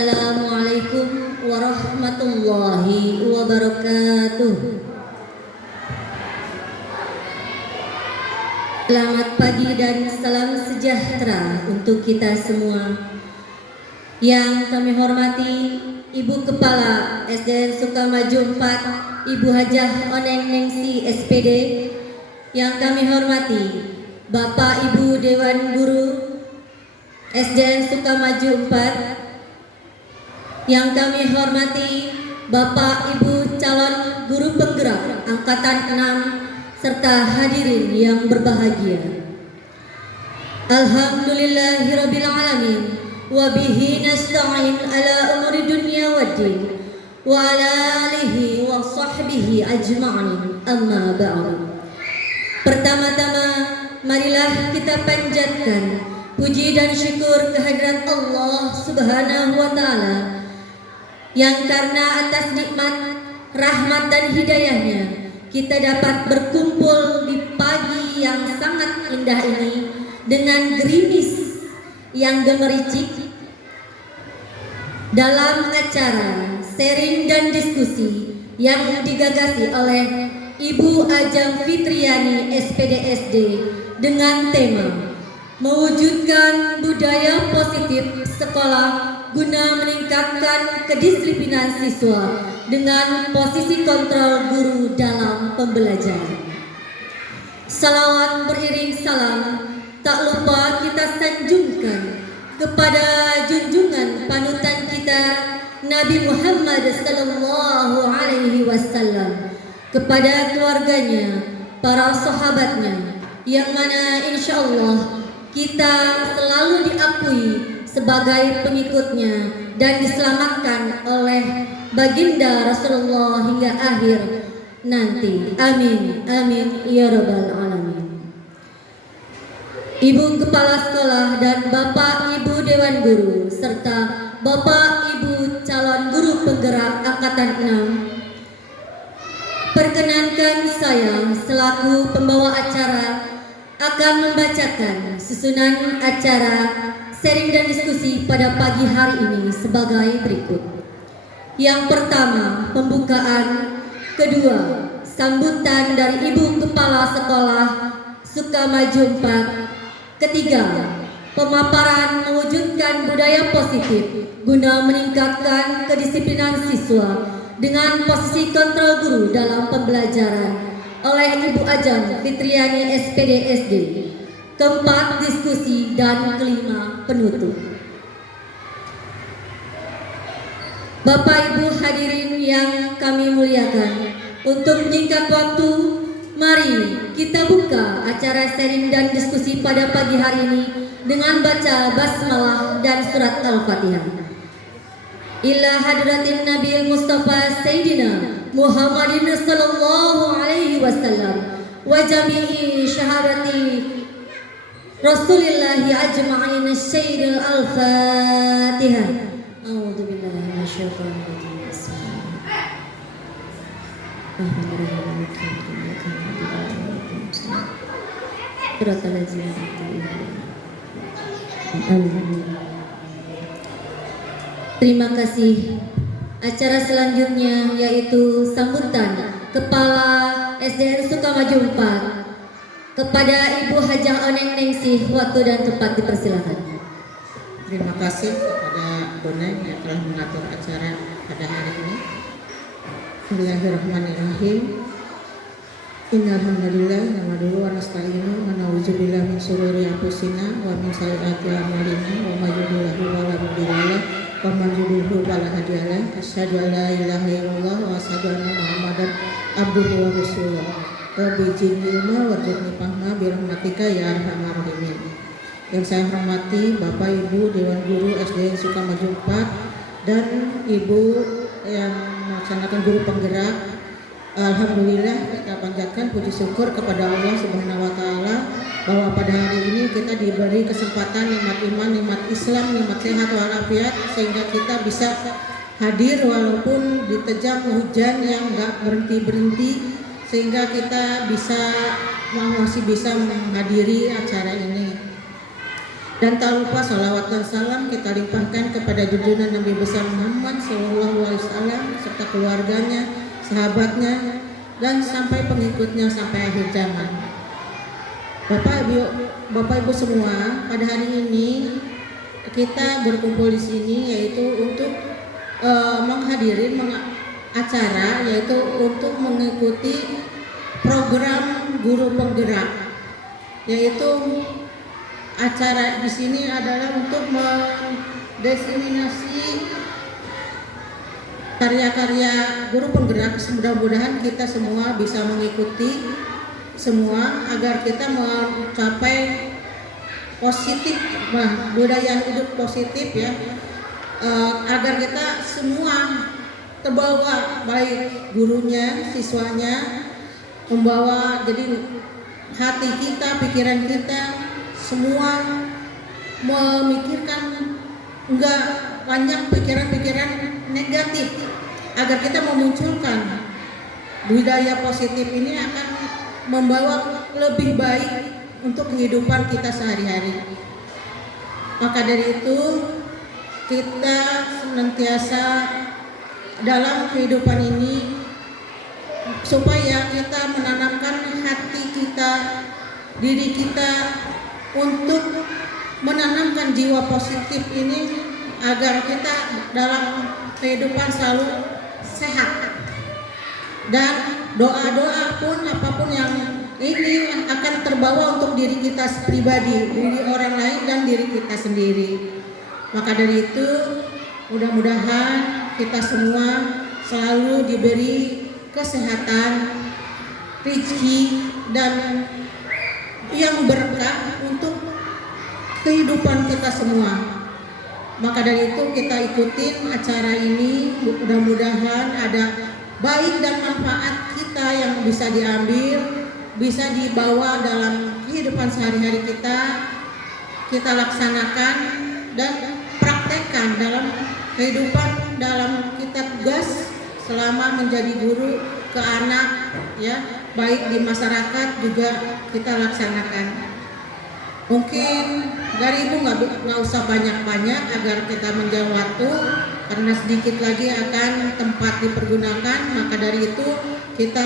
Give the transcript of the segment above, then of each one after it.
Assalamualaikum warahmatullahi wabarakatuh. Selamat pagi dan salam sejahtera untuk kita semua. Yang kami hormati Ibu Kepala SDN Sukamaju 4, Ibu Hajah Oneng Nengsi SPD. Yang kami hormati Bapak Ibu Dewan Guru SDN Sukamaju 4. Yang kami hormati Bapak Ibu calon guru penggerak angkatan 6 serta hadirin yang berbahagia. Alhamdulillahirabbil alamin wa bihi nasta'in ala umuri dunya waddin wa ala alihi wa sahbihi ajma'in, amma ba'du. Pertama-tama marilah kita panjatkan puji dan syukur kehadirat Allah Subhanahu wa taala yang karena atas nikmat, rahmat dan hidayahnya kita dapat berkumpul di pagi yang sangat indah ini dengan gerimis yang gemericik dalam acara sharing dan diskusi yang digagasi oleh Ibu Ajeng Fitriani SPDSD dengan tema mewujudkan budaya positif sekolah guna meningkatkan kedisiplinan siswa dengan posisi kontrol guru dalam pembelajaran. Salawat beriring salam tak lupa kita sanjungkan kepada junjungan panutan kita Nabi Muhammad sallallahu alaihi wasallam, kepada keluarganya, para sahabatnya, yang mana insya Allah kita selalu diakui sebagai pengikutnya dan diselamatkan oleh baginda Rasulullah hingga akhir nanti. Amin, amin, ya rabbal alamin. Ibu Kepala Sekolah dan Bapak Ibu Dewan Guru serta Bapak Ibu calon guru penggerak angkatan 6, perkenankan saya selaku pembawa acara akan membacakan susunan acara sharing dan diskusi pada pagi hari ini sebagai berikut. Yang pertama, pembukaan. Kedua, sambutan dari Ibu Kepala Sekolah Sukamaju 4. Ketiga, pemaparan mewujudkan budaya positif guna meningkatkan kedisiplinan siswa dengan posisi kontrol guru dalam pembelajaran oleh Ibu Ajeng Fitriani SPDSD. Keempat, diskusi, dan kelima, penutup. Bapak Ibu hadirin yang kami muliakan, untuk menyingkat waktu, mari kita buka acara sharing dan diskusi pada pagi hari ini dengan baca basmalah dan surat Al-Fatihah. Ila hadratin Nabi Mustafa Sayyidina Muhammadin sallallahu alaihi wasallam wa jami'i syahadati Rasulillahi ajma'in syair al-Fatihah. A'udzu billahi minasyaitonir rajim. Terima kasih. Acara selanjutnya yaitu sambutan Kepala SDN Sukamaju 4 kepada Ibu Hajah Oneng Nengsi. Waktu dan tempat dipersilakan. Terima kasih kepada Doneng yang telah mengatur acara pada hari ini. Bismillahirrahmanirrahim. Innalhamdulillah nahmaduhu wa nasta'inuhu wa na'udzubillahi min syururi anfusina wa min sayyiati a'malina wa may yahdihillahu fala mudilla lahu wa man yudlil fala hadiya lahu. Asyhadu an la ilaha illallah wa asyhadu anna Muhammadan abduhu wa rasuluh. Rabbi jinni warzuqni fahma birahmatika ya arhamar rahimin. Yang saya hormati Bapak Ibu Dewan Guru SDN Sukamaju 4 dan Ibu yang melaksanakan guru penggerak. Alhamdulillah kita panjatkan puji syukur kepada Allah Subhanahu wa taala bahwa pada hari ini kita diberi kesempatan nikmat iman, nikmat Islam, nikmat sehat walafiat sehingga kita bisa hadir walaupun diterjang hujan yang enggak berhenti-berhenti, sehingga kita masih bisa menghadiri acara ini. Dan tak lupa salawat dan salam kita limpahkan kepada junjungan Nabi besar Muhammad SAW serta keluarganya, sahabatnya, dan sampai pengikutnya sampai akhir zaman. Bapak Ibu semua, pada hari ini kita berkumpul di sini yaitu untuk menghadiri acara, yaitu untuk mengikuti program guru penggerak, yaitu acara di sini adalah untuk mendiseminasi karya-karya guru penggerak. Mudah-mudahan kita semua bisa mengikuti semua agar kita mencapai positif, budaya hidup positif ya, agar kita semua terbawa, baik gurunya, siswanya, membawa jadi hati kita, pikiran kita semua memikirkan enggak banyak pikiran-pikiran negatif, agar kita memunculkan budaya positif ini akan membawa lebih baik untuk kehidupan kita sehari-hari. Maka dari itu kita senantiasa dalam kehidupan ini supaya kita menanamkan hati kita, diri kita untuk menanamkan jiwa positif ini agar kita dalam kehidupan selalu sehat. Dan doa-doa pun apapun yang ini akan terbawa untuk diri kita pribadi, diri orang lain dan diri kita sendiri. Maka dari itu mudah-mudahan kita semua selalu diberi kesehatan, rezeki dan yang berkah untuk kehidupan kita semua. Maka dari itu kita ikutin acara ini, mudah-mudahan ada baik dan manfaat kita yang bisa diambil, bisa dibawa dalam kehidupan sehari-hari kita laksanakan dan praktekkan dalam kehidupan, dalam kita tugas selama menjadi guru ke anak ya, baik di masyarakat juga kita laksanakan. Mungkin dari Ibu nggak usah banyak-banyak agar kita menjauh waktu, karena sedikit lagi akan tempat dipergunakan. Maka dari itu kita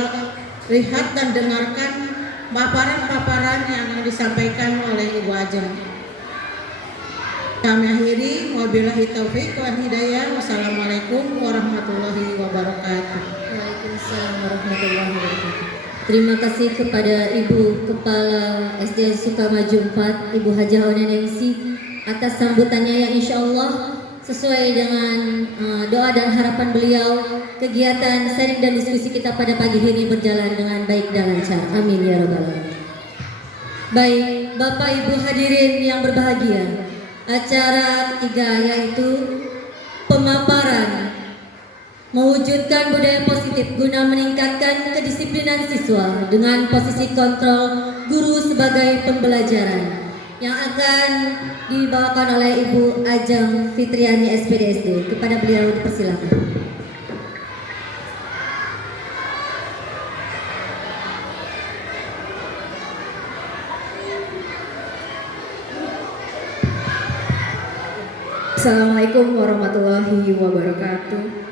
lihat dan dengarkan paparan-paparan yang disampaikan oleh Ibu Ajeng. Kami akhiri, wabillahi taufiq wal hidayah. Wassalamualaikum warahmatullahi wabarakatuh. Waalaikumsalam warahmatullahi wabarakatuh. Terima kasih kepada Ibu Kepala SD Sukamaju 4, Ibu Hajah Onenengsi, atas sambutannya yang insya Allah sesuai dengan doa dan harapan beliau. Kegiatan sharing dan diskusi kita pada pagi ini berjalan dengan baik dan lancar. Amin ya rabbal alamin. Baik, Bapak Ibu hadirin yang berbahagia, acara ketiga yaitu pemaparan mewujudkan budaya positif guna meningkatkan kedisiplinan siswa dengan posisi kontrol guru sebagai pembelajaran, yang akan dibawakan oleh Ibu Ajeng Fitriani SPDSD. Kepada beliau dipersilakan. Assalamualaikum warahmatullahi wabarakatuh.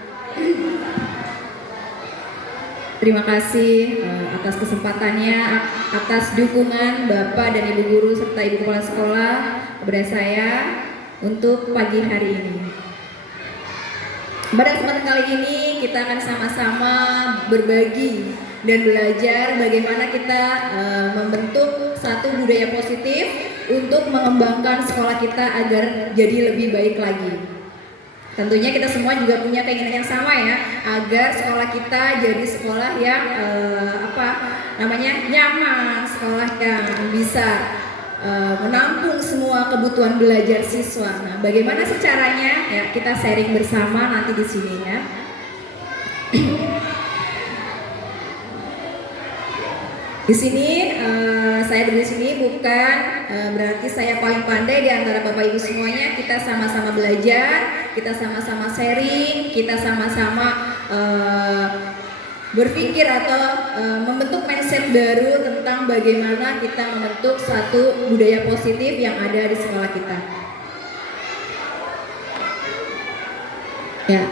Terima kasih atas kesempatannya, atas dukungan Bapak dan Ibu Guru serta Ibu Kepala Sekolah kepada saya untuk pagi hari ini. Pada kesempatan kali ini kita akan sama-sama berbagi dan belajar bagaimana kita membentuk satu budaya positif untuk mengembangkan sekolah kita agar jadi lebih baik lagi. Tentunya kita semua juga punya keinginan yang sama ya, agar sekolah kita jadi sekolah yang nyaman, sekolah yang bisa menampung semua kebutuhan belajar siswa. Nah, bagaimana sih caranya? Ya, kita sharing bersama nanti di sini ya. Di sini saya berdiri di sini bukan berarti saya paling pandai di antara Bapak Ibu semuanya. Kita sama-sama belajar, kita sama-sama sharing, kita sama-sama berpikir atau membentuk mindset baru tentang bagaimana kita membentuk suatu budaya positif yang ada di sekolah kita. Ya.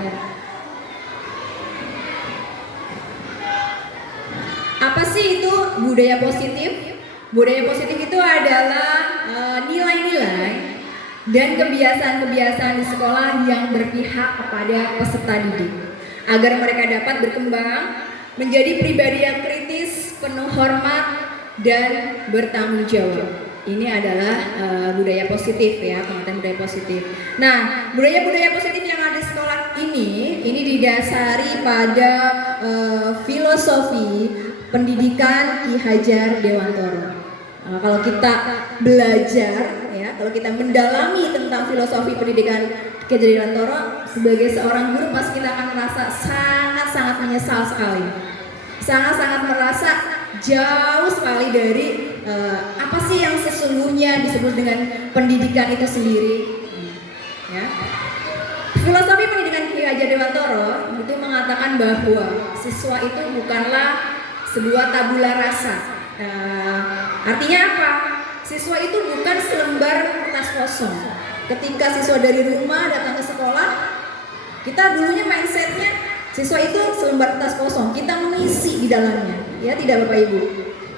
Apa sih itu budaya positif? Budaya positif itu adalah nilai-nilai dan kebiasaan-kebiasaan di sekolah yang berpihak kepada peserta didik agar mereka dapat berkembang menjadi pribadi yang kritis, penuh hormat dan bertanggung jawab. Ini adalah budaya positif ya, pengertian budaya positif. Nah, budaya-budaya positif yang ada di sekolah ini didasari pada filosofi pendidikan Ki Hajar Dewantara. Kalau kita belajar ya, kalau kita mendalami tentang filosofi pendidikan Ki Hajar Dewantara, sebagai seorang guru pasti kita akan merasa sangat-sangat menyesal sekali. Sangat-sangat merasa jauh sekali dari apa sih yang sesungguhnya disebut dengan pendidikan itu sendiri. Ya. Filosofi pendidikan Ki Hajar Dewantara itu mengatakan bahwa siswa itu bukanlah sebuah tabula rasa. Artinya apa? Siswa itu bukan selembar kertas kosong. Ketika siswa dari rumah datang ke sekolah, kita dulunya mindsetnya siswa itu selembar kertas kosong. Kita mengisi di dalamnya, ya tidak Bapak Ibu?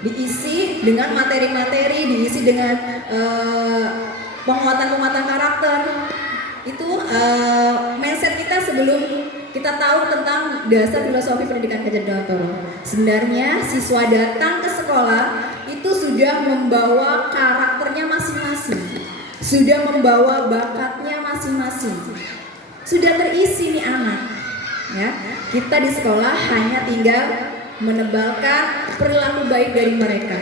Diisi dengan materi-materi, diisi dengan penguatan-penguatan karakter. Itu mindset kita sebelum kita tahu tentang dasar filosofi pendidikan Ki Hajar Dewantara. Sebenarnya siswa datang ke sekolah itu sudah membawa karakternya masing-masing, sudah membawa bakatnya masing-masing, sudah terisi nih anak. Ya, kita di sekolah hanya tinggal menebalkan perilaku baik dari mereka.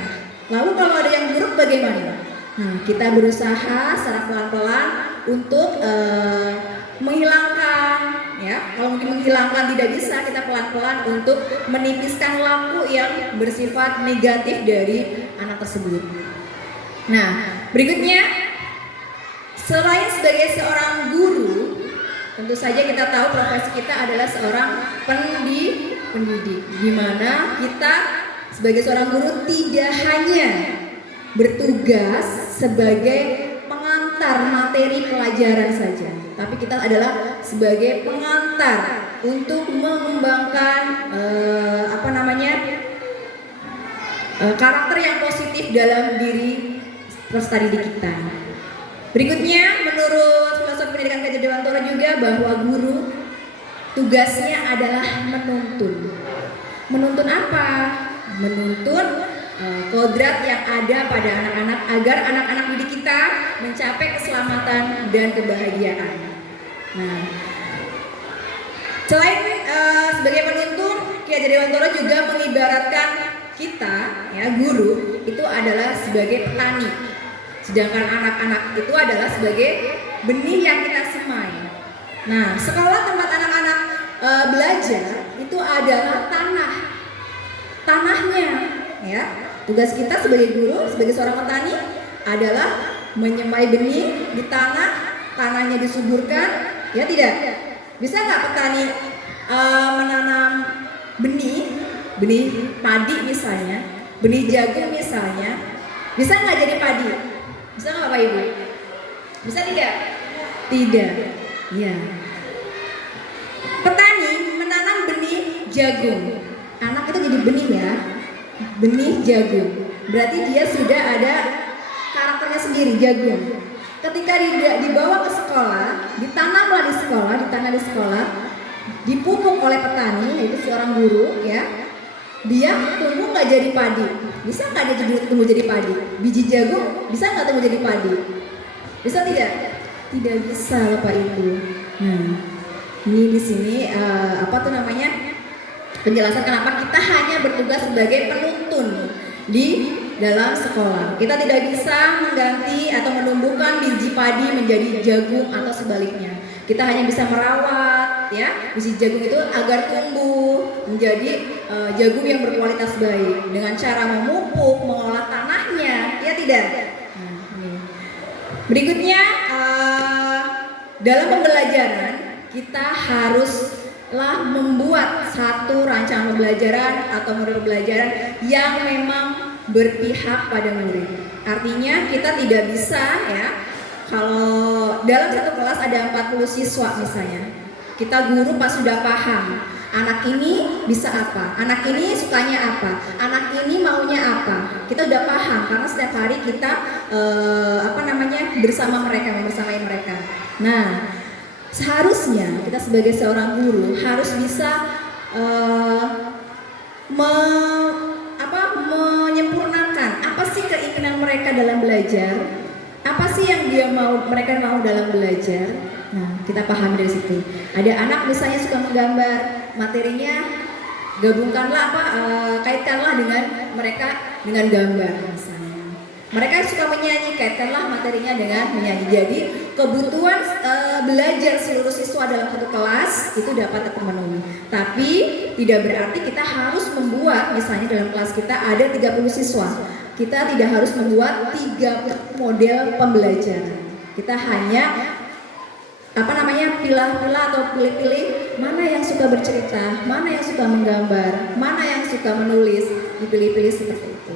Lalu kalau ada yang buruk bagaimana? Nah, kita berusaha secara pelan-pelan untuk menghilangkan, ya. Kalau mungkin menghilangkan tidak bisa, kita pelan-pelan untuk menipiskan laku yang bersifat negatif dari anak tersebut. Nah, berikutnya, selain sebagai seorang guru, tentu saja kita tahu profesi kita adalah seorang pendidik, di mana kita sebagai seorang guru tidak hanya bertugas sebagai pengantar materi pelajaran saja, tapi kita adalah sebagai pengantar untuk mengembangkan karakter yang positif dalam diri peserta didik kita. Berikutnya, menurut filosofi pendidikan Ki Hajar Dewantara juga bahwa guru tugasnya adalah menuntun. Menuntun apa? Menuntun kodrat yang ada pada anak-anak agar anak-anak didik kita mencapai keselamatan dan kebahagiaan. Nah, selain sebagai penuntun, Ki Hajar Dewantara juga mengibaratkan kita, ya guru, itu adalah sebagai petani. Sedangkan anak-anak itu adalah sebagai benih yang kita semai. Nah, sekolah tempat anak-anak belajar itu adalah tanahnya, ya. Tugas kita sebagai guru, sebagai seorang petani adalah menyemai benih di tanahnya disuburkan, ya tidak? Bisa nggak petani menanam benih padi misalnya, benih jagung misalnya, bisa nggak jadi padi? Bisa nggak Bapak Ibu? Bisa tidak? Tidak. Ya. Petani menanam benih jagung. Anak itu jadi benih ya. Benih jagung. Berarti dia sudah ada karakternya sendiri, jagung. Ketika dibawa ke sekolah, ditanamlah di sekolah, ditanam di sekolah, dipupuk oleh petani, yaitu seorang guru, ya. Dia tumbuh nggak jadi padi? Bisa nggak dia tumbuh jadi padi? Biji jagung bisa nggak tumbuh jadi padi? Bisa tidak? Tidak bisa Bapak Ibu. Nah, ini di sini penjelasan kenapa kita hanya bertugas sebagai penuntun di dalam sekolah. Kita tidak bisa mengganti atau menumbuhkan biji padi menjadi jagung atau sebaliknya. Kita hanya bisa merawat, ya, biji jagung itu agar tumbuh menjadi jagung yang berkualitas baik dengan cara memupuk, mengolah tanahnya, ya tidak. Nah, ini. Berikutnya dalam pembelajaran kita harus lah membuat satu rancangan pembelajaran atau model pembelajaran yang memang berpihak pada murid. Artinya kita tidak bisa ya, kalau dalam satu kelas ada 40 siswa misalnya, kita guru pas sudah paham anak ini bisa apa, anak ini sukanya apa, anak ini maunya apa, kita udah paham karena setiap hari kita bersama mereka, membersamai mereka. Nah, seharusnya kita sebagai seorang guru harus bisa menyempurnakan apa sih keinginan mereka dalam belajar, apa sih yang mereka mau dalam belajar. Nah, kita pahami dari situ. Ada anak misalnya suka menggambar, materinya gabungkanlah kaitkanlah dengan mereka dengan gambar misalnya. Mereka suka menyanyi, kaitkanlah materinya dengan menyanyi. Jadi kebutuhan belajar seluruh siswa dalam satu kelas itu dapat terpenuhi. Tapi tidak berarti kita harus membuat, misalnya dalam kelas kita ada 30 siswa, kita tidak harus membuat 30 model pembelajaran. Kita hanya pilah-pilah atau pilih-pilih mana yang suka bercerita, mana yang suka menggambar, mana yang suka menulis, dipilih-pilih seperti itu.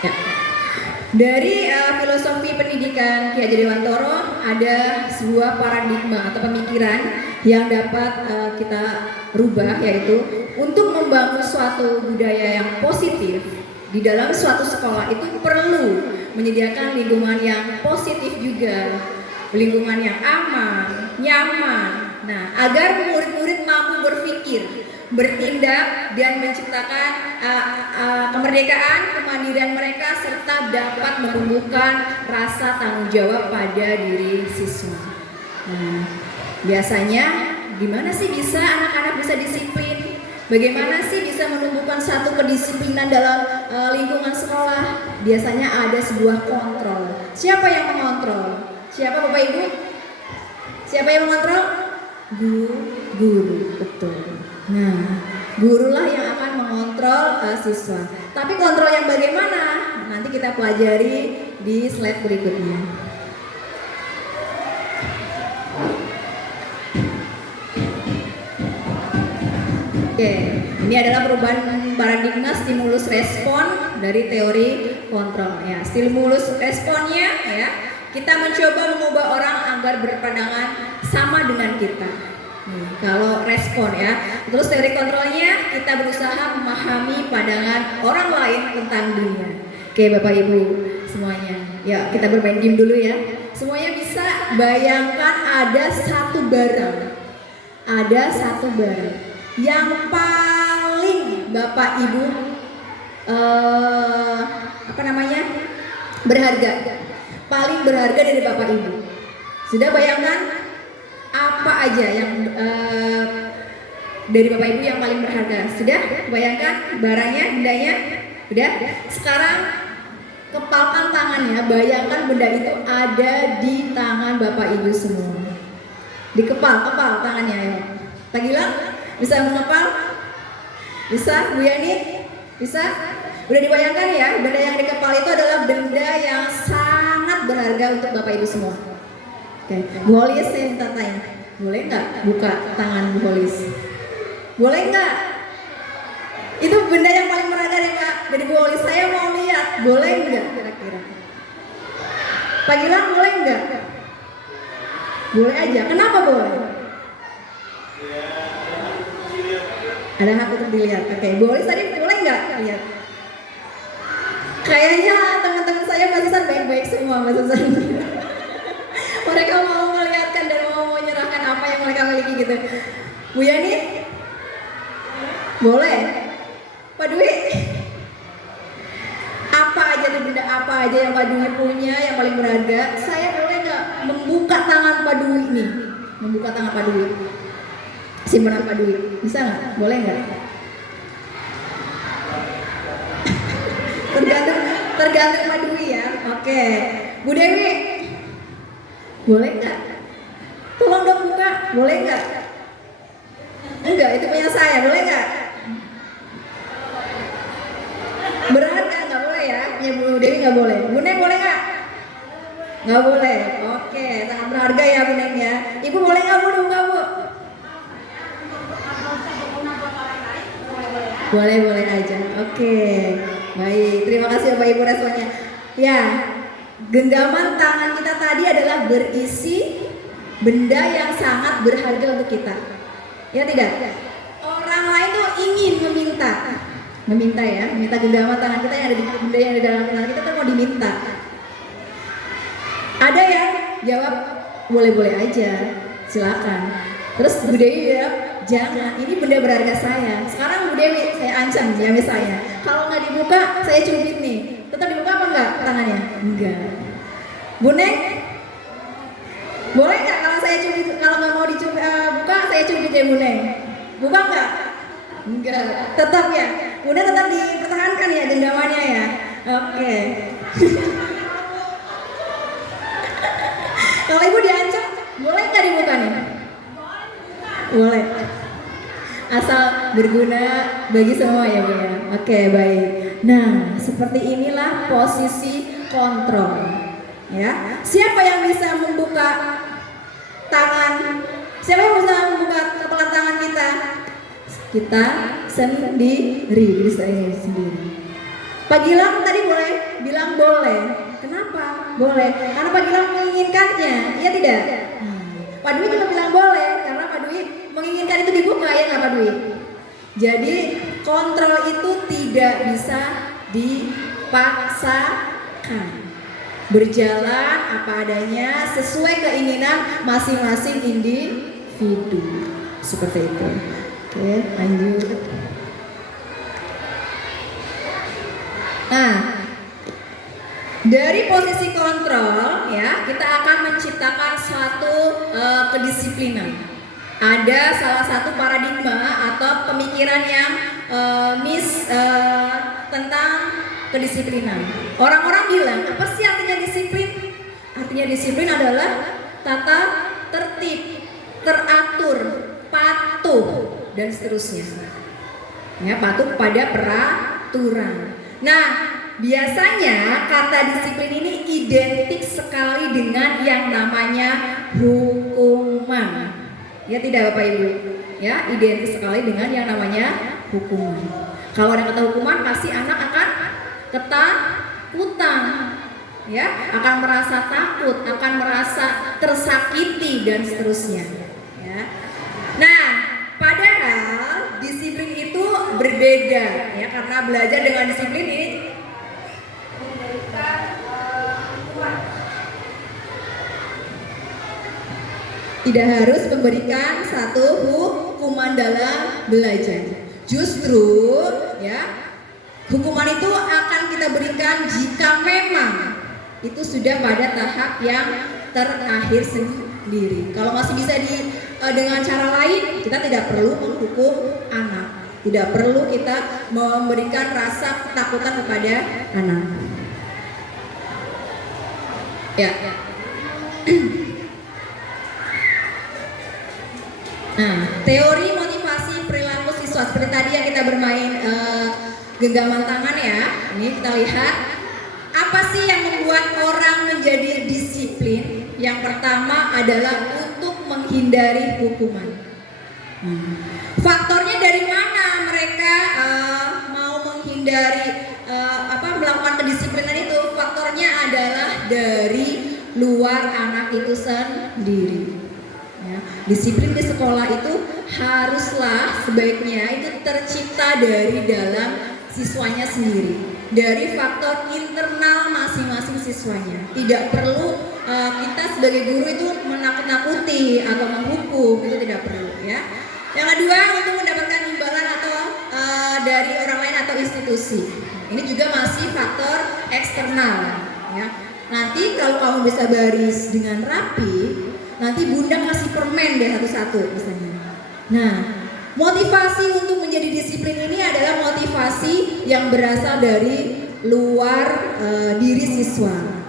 Ya. Dari filosofi pendidikan Ki Hajar Dewantoro ada sebuah paradigma atau pemikiran yang dapat kita rubah, yaitu untuk membangun suatu budaya yang positif di dalam suatu sekolah itu perlu menyediakan lingkungan yang positif juga, lingkungan yang aman, nyaman. Nah, agar murid-murid mampu berpikir, bertindak dan menciptakan kemerdekaan, kemandirian mereka serta dapat menumbuhkan rasa tanggung jawab pada diri siswa. Nah, biasanya gimana sih bisa anak-anak bisa disiplin? Bagaimana sih bisa menumbuhkan satu kedisiplinan dalam lingkungan sekolah? Biasanya ada sebuah kontrol. Siapa yang mengontrol? Siapa Bapak Ibu? Siapa yang mengontrol? Guru, betul. Nah, gurulah yang akan mengontrol siswa. Tapi kontrol yang bagaimana? Nanti kita pelajari di slide berikutnya. Oke, ini adalah perubahan paradigma stimulus respon dari teori kontrol. Ya, stimulus responnya ya, kita mencoba mengubah orang agar berpandangan sama dengan kita. Kalau respon ya, terus teori kontrolnya kita berusaha memahami pandangan orang lain tentang dunia. Oke Bapak Ibu semuanya, ya kita bermain game dulu ya. Semuanya bisa bayangkan ada satu barang yang paling Bapak Ibu berharga, paling berharga dari Bapak Ibu. Sudah bayangkan? Apa aja yang dari Bapak Ibu yang paling berharga? Sudah bayangkan barangnya, bendanya? Sudah? Sekarang kepalkan tangannya, bayangkan benda itu ada di tangan Bapak Ibu semua. Dikepal tangannya ya. Pak Gilang bisa mengepal? Bisa? Bu Yani? Bisa? Udah dibayangkan ya, benda yang dikepal itu adalah benda yang sangat berharga untuk Bapak Ibu semua. Oke, Bu Holis saya minta tanya, boleh nggak buka tangan Bu Holis? Boleh nggak? Itu benda yang paling berharga dari Bu Holis. Saya mau lihat, boleh nggak kira-kira? Pak Gilang boleh nggak? Boleh aja. Kenapa boleh? Ada hak untuk dilihat. Oke, Bu Holis tadi boleh nggak lihat? Kayaknya teman-teman saya barusan baik-baik semua barusan. Mereka mau melihatkan dan mau menyerahkan apa yang mereka miliki gitu. Bu Yani? Boleh? Pak Dwi? Apa aja tuh benda apa aja yang Pak Dwi punya yang paling berharga? Saya boleh nggak membuka tangan Pak Dwi nih? Membuka tangan Pak Dwi. Simpanan Pak Dwi. Bisa nggak? Boleh nggak? Tergantung Pak Dwi ya. Oke. Bu Dewi? Boleh nggak? Tolong dong buka, boleh nggak? Enggak, itu punya saya, boleh nggak? Berharga nggak boleh ya, punya Bu Dewi nggak boleh. Bu Neng boleh nggak? Nggak boleh. Oke, sangat berharga ya Bu Neng ya. Ibu boleh nggak Bu dibuka Bu? Boleh aja. Oke. Baik, terima kasih Bapak Ibu responnya. Ya, genggaman tangan kita tadi adalah berisi benda yang sangat berharga untuk kita. Ya tidak? Orang lain tuh ingin meminta ya, meminta genggaman tangan kita yang ada di benda yang ada di dalam tangan kita tuh mau diminta. Ada yang jawab boleh-boleh aja, silakan. Terus Bu Dewi bilang jangan, ini benda berharga saya. Sekarang Bu Dewi saya ancam ya misalnya, kalau nggak dibuka saya cubit nih. Tetap dibuka apa enggak tangannya? Enggak. Bu Neng, boleh nggak kalau saya cubit, kalau nggak mau buka saya cubit ya Bu Neng? Buka nggak? Enggak. Tetap ya. Bu Neng tetap dipertahankan ya genggamannya ya. Oke. Kalau Ibu diancam, boleh nggak dibuka nih? Boleh. Asal berguna bagi semua ya Bu ya. Oke, baik. Nah, seperti inilah posisi kontrol. Ya. Siapa yang bisa membuka tangan? Siapa yang bisa membuka kepelan tangan kita? Kita sendiri, diri saya sendiri. Pak Gilang tadi boleh bilang boleh. Kenapa? Boleh. Karena Pak Gilang menginginkannya, iya tidak? Pak Dwi juga bilang boleh karena Pak Dwi menginginkan itu dibuka ya nggak Pak Dwi? Jadi kontrol itu tidak bisa dipaksakan. Berjalan apa adanya sesuai keinginan masing-masing individu. Seperti itu. Oke, lanjut. Nah, dari posisi kontrol ya, kita akan menciptakan suatu kedisiplinan. Ada salah satu paradigma atau pemikiran yang tentang kedisiplinan. Orang-orang bilang, apa sih artinya disiplin? Artinya disiplin adalah tata tertib, teratur, patuh, dan seterusnya. Ya, patuh pada peraturan. Nah, biasanya kata disiplin ini identik sekali dengan yang namanya hukuman. Ya tidak Bapak Ibu? Ya, identik sekali dengan yang namanya hukuman. Kalau ada kata hukuman, pasti anak akan ketakutan. Ya, akan merasa takut, akan merasa tersakiti dan seterusnya. Ya. Nah, padahal disiplin itu berbeda ya, karena belajar dengan disiplin ini tidak harus memberikan satu hukuman dalam belajar. Justru ya, hukuman itu akan kita berikan jika memang itu sudah pada tahap yang terakhir sendiri. Kalau masih bisa dengan cara lain, kita tidak perlu menghukum anak. Tidak perlu kita memberikan rasa ketakutan kepada anak. Ya. Nah, teori motivasi perilaku siswa seperti tadi yang kita bermain genggaman tangan ya. Ini kita lihat apa sih yang membuat orang menjadi disiplin? Yang pertama adalah untuk menghindari hukuman. Faktornya dari mana mereka mau menghindari melakukan kedisiplinan itu? Faktornya adalah dari luar anak itu sendiri. Ya, disiplin di sekolah itu haruslah sebaiknya itu tercipta dari dalam siswanya sendiri, dari faktor internal masing-masing siswanya. Tidak perlu kita sebagai guru itu menakut-nakuti atau menghukum, itu tidak perlu ya. Yang kedua, untuk mendapatkan imbalan atau dari orang lain atau institusi. Ini juga masih faktor eksternal ya. Nanti kalau kamu bisa baris dengan rapi, nanti bunda kasih permen deh satu-satu misalnya. Nah, motivasi untuk menjadi disiplin ini adalah motivasi yang berasal dari luar diri siswa.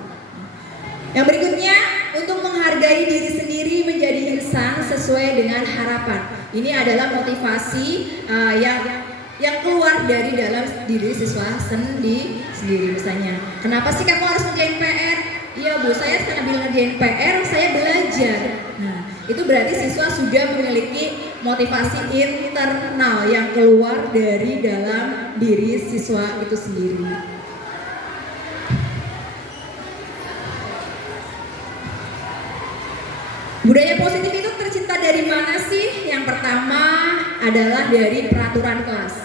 Yang berikutnya, untuk menghargai diri sendiri menjadi insan sesuai dengan harapan. Ini adalah motivasi yang keluar dari dalam diri siswa sendiri misalnya. Kenapa sih kamu harus ngerjain PR? Iya Bu, saya sambil ngerjain PR, saya belajar. Nah, itu berarti siswa sudah memiliki motivasi internal yang keluar dari dalam diri siswa itu sendiri. Budaya positif itu tercipta dari mana sih? Yang pertama adalah dari peraturan kelas.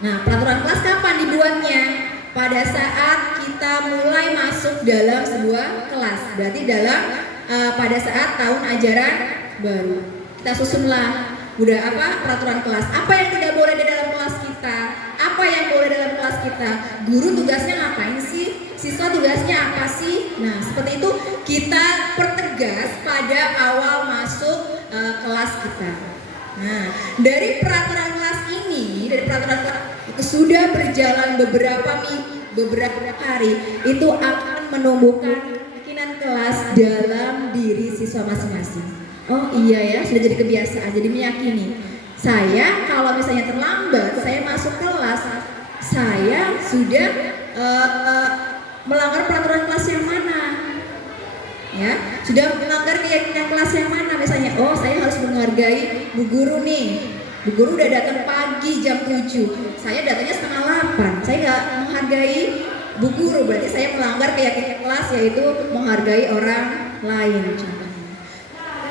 Nah, peraturan kelas kapan dibuatnya? Pada saat kita mulai masuk dalam sebuah kelas. Berarti dalam pada saat tahun ajaran baru. Kita susunlah peraturan kelas. Apa yang tidak boleh di dalam kelas kita? Apa yang boleh dalam kelas kita? Guru tugasnya ngapain sih? Siswa tugasnya apa sih? Nah, seperti itu kita pertegas pada awal masuk kelas kita. Nah, dari peraturan kelas ini, itu sudah berjalan beberapa hari, itu akan menumbuhkan keyakinan kelas dalam diri siswa masing-masing. Oh iya ya, sudah jadi kebiasaan, jadi meyakini. Saya kalau misalnya terlambat, saya masuk kelas, saya sudah melanggar peraturan kelas yang mana? Ya, sudah melanggar keyakinan kelas yang mana? Misalnya, oh saya harus menghargai Bu Guru nih. Bu Guru udah datang pagi jam 7, saya datangnya setengah 8. Saya nggak menghargai Bu Guru, berarti saya melanggar keyakinan kelas, yaitu menghargai orang lain. Contohnya,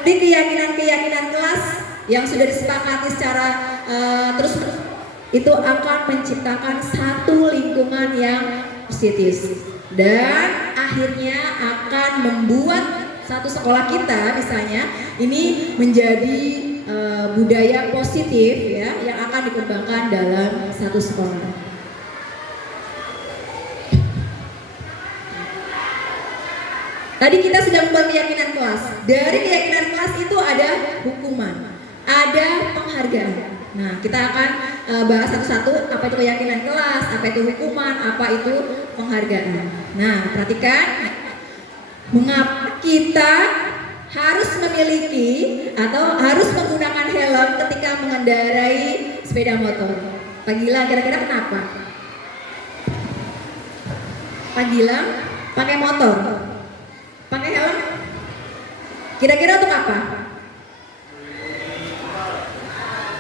di keyakinan kelas yang sudah disepakati secara terus itu akan menciptakan satu lingkungan yang positif dan akhirnya akan membuat satu sekolah kita misalnya ini menjadi budaya positif ya yang akan dikembangkan dalam satu sekolah. Tadi kita sudah membuat keyakinan kelas. Dari keyakinan kelas itu ada hukuman, ada penghargaan. Nah, kita akan bahas satu-satu apa itu keyakinan kelas, apa itu hukuman, apa itu penghargaan. Nah, perhatikan mengapa kita harus memiliki atau harus menggunakan helm ketika mengendarai sepeda motor. Pak Gilang, kira-kira kenapa? Pak Gilang pakai motor, pakai helm, kira-kira untuk apa?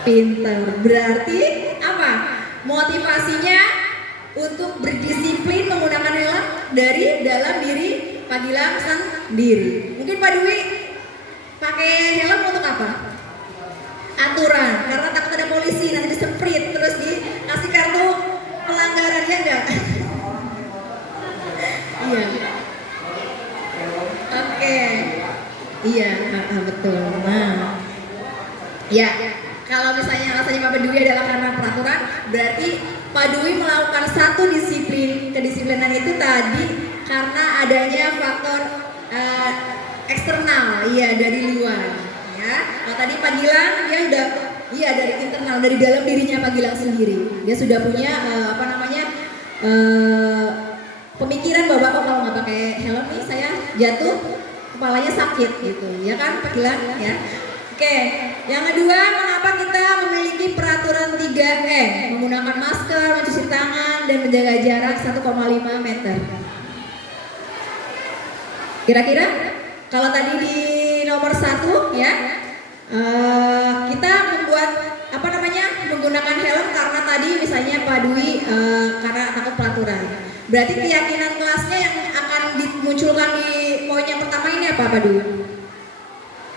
Pintar. Berarti apa? Motivasinya untuk berdisiplin menggunakan helm dari dalam diri Pak Gilang sendiri. Mungkin Pak Dwi pakai helm untuk apa? Aturan, karena takut ada polisi nanti disemprit terus dikasih kartu pelanggaran, ya enggak? Iya. Oke. Iya, betul. Nah, ya. Kalau misalnya alasannya Pak Dwi adalah karena peraturan, berarti Pak Dwi melakukan satu disiplin. Kedisiplinan itu tadi karena adanya faktor eksternal, iya dari luar. Ya, kalau tadi Pak Gilang dia udah, iya dari internal, dari dalam dirinya Pak Gilang sendiri. Dia sudah punya pemikiran bahwa kalau nggak pakai helm nih saya jatuh, kepalanya sakit gitu, ya kan Pak Gilang ya. Oke, yang kedua, mengapa kita memiliki peraturan 3M? Menggunakan masker, mencuci tangan, dan menjaga jarak 1,5 meter. Kira-kira, kalau tadi di nomor 1 ya, kita membuat menggunakan helm karena tadi misalnya Pak Dwi karena takut peraturan. Berarti keyakinan kelasnya yang akan dimunculkan di poin yang pertama ini apa Pak Dwi?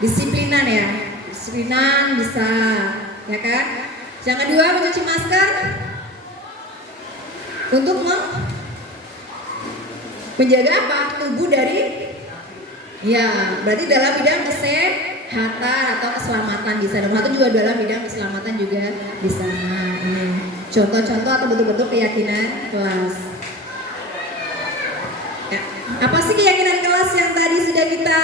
Disiplinan ya. Disiplinan bisa, ya kan? Yang kedua, mencuci masker untuk menjaga apa? Tubuh dari, ya berarti dalam bidang kesehatan atau keselamatan bisa. Nomor 1 juga dalam bidang keselamatan juga bisa. Nah, ini contoh-contoh atau bentuk-bentuk keyakinan kelas. Ya. Apa sih keyakinan kelas yang tadi sudah kita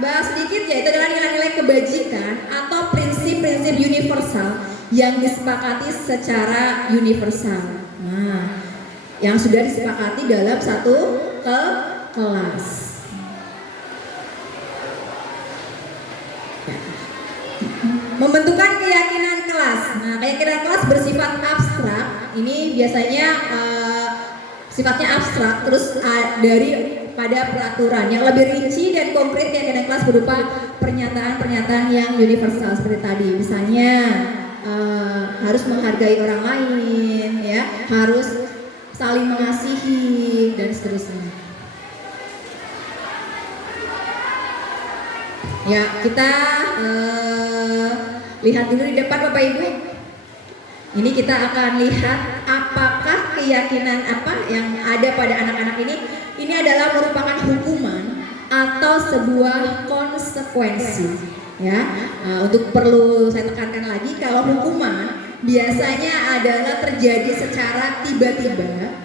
bahas sedikit, yaitu adalah nilai-nilai kebajikan atau prinsip-prinsip universal yang disepakati secara universal. Nah, yang sudah disepakati dalam satu kelas. Membentukkan keyakinan kelas. Nah, keyakinan kelas bersifat abstrak. Ini biasanya sifatnya abstrak, terus dari pada peraturan yang lebih rinci dan konkret keyakinan kelas berupa pernyataan-pernyataan yang universal seperti tadi. Misalnya harus menghargai orang lain, ya, harus saling mengasihi dan seterusnya. Ya, kita lihat dulu di depan Bapak Ibu. Ini kita akan lihat apakah keyakinan apa yang ada pada anak-anak ini. Ini adalah merupakan hukuman atau sebuah konsekuensi. Ya, untuk perlu saya tekankan lagi, kalau hukuman biasanya adalah terjadi secara tiba-tiba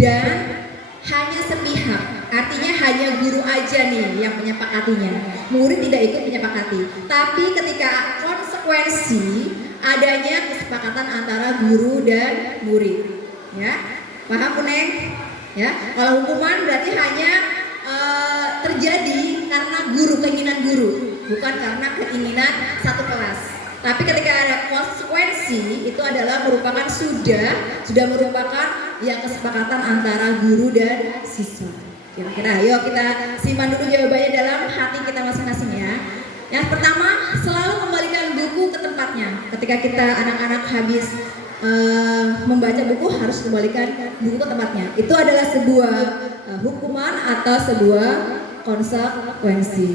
dan hanya sepihak. Artinya hanya guru aja nih yang menyepakatinya. Murid tidak ikut menyepakati. Tapi ketika konsekuensi, adanya kesepakatan antara guru dan murid. Ya, paham Kuneng? Ya, kalau hukuman berarti hanya terjadi karena keinginan guru, bukan karena keinginan satu kelas. Tapi ketika ada konsekuensi, itu adalah merupakan sudah merupakan yang kesepakatan antara guru dan siswa. Kira-kira, ayo kita simpan dulu jawabannya dalam hati kita masing-masing ya. Yang pertama, selalu kembalikan buku ke tempatnya. Ketika kita anak-anak habis membaca buku, harus kembalikan buku ke tempatnya. Itu adalah sebuah hukuman atau sebuah konsekuensi.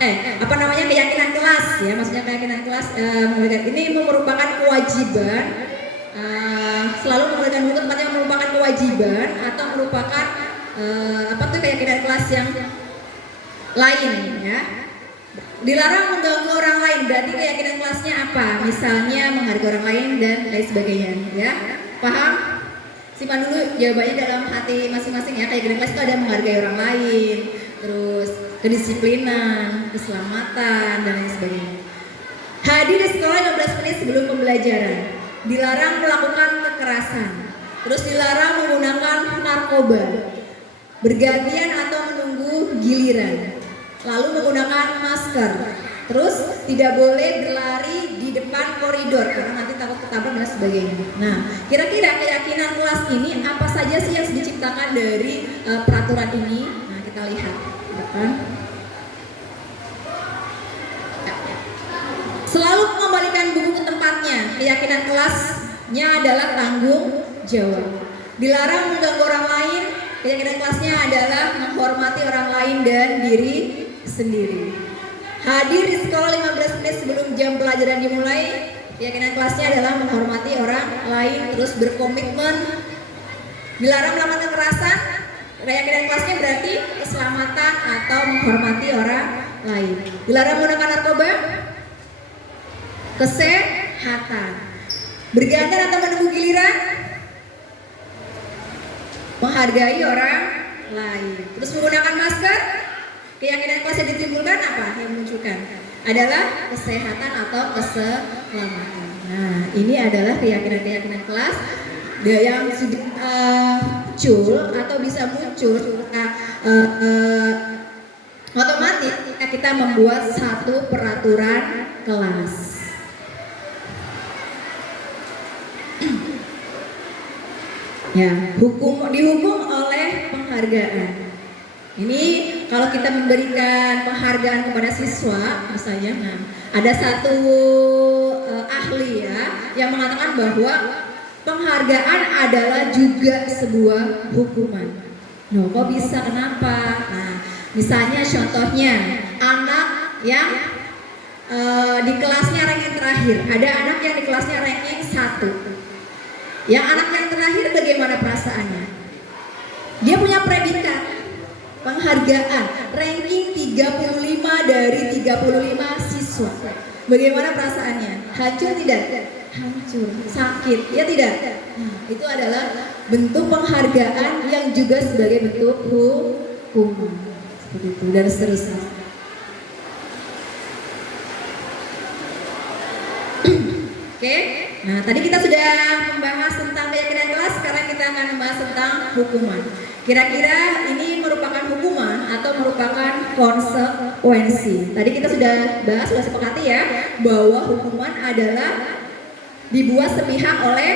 Keyakinan kelas ya, maksudnya keyakinan kelas ini merupakan kewajiban. Selalu mengembalikan buku ke tempatnya merupakan kewajiban atau merupakan keyakinan kelas yang lain ya. Dilarang mengganggu orang lain, berarti keyakinan kelasnya apa? Misalnya menghargai orang lain dan lain sebagainya ya. Paham? Simpan dulu jawabannya dalam hati masing-masing ya. Keyakinan kelas itu ada menghargai orang lain, terus kedisiplinan, keselamatan dan lain sebagainya. Hadir di sekolah 15 menit sebelum pembelajaran. Dilarang melakukan kekerasan. Terus dilarang menggunakan narkoba. Bergantian atau menunggu giliran. Lalu menggunakan masker. Terus tidak boleh berlari di depan koridor karena nanti takut ketabrak dan sebagainya. Nah, kira-kira keyakinan kelas ini apa saja sih yang diciptakan dari peraturan ini? Nah, kita lihat di depan. Selalu mengembalikan buku ke tempatnya. Keyakinan kelasnya adalah tanggung jawab. Dilarang mengganggu orang lain. Keyakinan kelasnya adalah menghormati orang lain dan diri sendiri. Hadir di sekolah 15 menit sebelum jam pelajaran dimulai. Keyakinan kelasnya adalah menghormati orang lain, terus berkomitmen. Dilarang melakukan kekerasan. Keyakinan kelasnya berarti keselamatan atau menghormati orang lain. Dilarang menggunakan narkoba. Kesehatan. Bergantian atau menunggu giliran. Menghargai orang lain. Terus menggunakan masker. Keyakinan kelas yang ditimbulkan apa? Yang munculkan adalah kesehatan atau keselamatan. Nah, ini adalah keyakinan-keyakinan kelas yang sudah muncul atau bisa muncul otomatis ketika kita membuat satu peraturan kelas. Ya, dihukum oleh penghargaan. Ini kalau kita memberikan penghargaan kepada siswa, misalnya, nah, ada satu ahli ya yang mengatakan bahwa penghargaan adalah juga sebuah hukuman. Loh, kok bisa? Kenapa? Nah, misalnya contohnya anak yang di kelasnya ranking terakhir, ada anak yang di kelasnya ranking 1. Yang anak yang terakhir bagaimana perasaannya? Dia punya predikat penghargaan ranking 35 dari 35 siswa. Bagaimana perasaannya? Hancur tidak? Hancur, sakit, ya tidak? Nah, itu adalah bentuk penghargaan yang juga sebagai bentuk hukuman. Seperti itu dan seterusnya. Oke, nah tadi kita sudah membahas tentang keyakinan kelas, sekarang kita akan membahas tentang hukuman. Kira-kira ini merupakan hukuman atau merupakan konsekuensi? Tadi kita sudah bahas, sudah sepakati ya, bahwa hukuman adalah dibuat sepihak oleh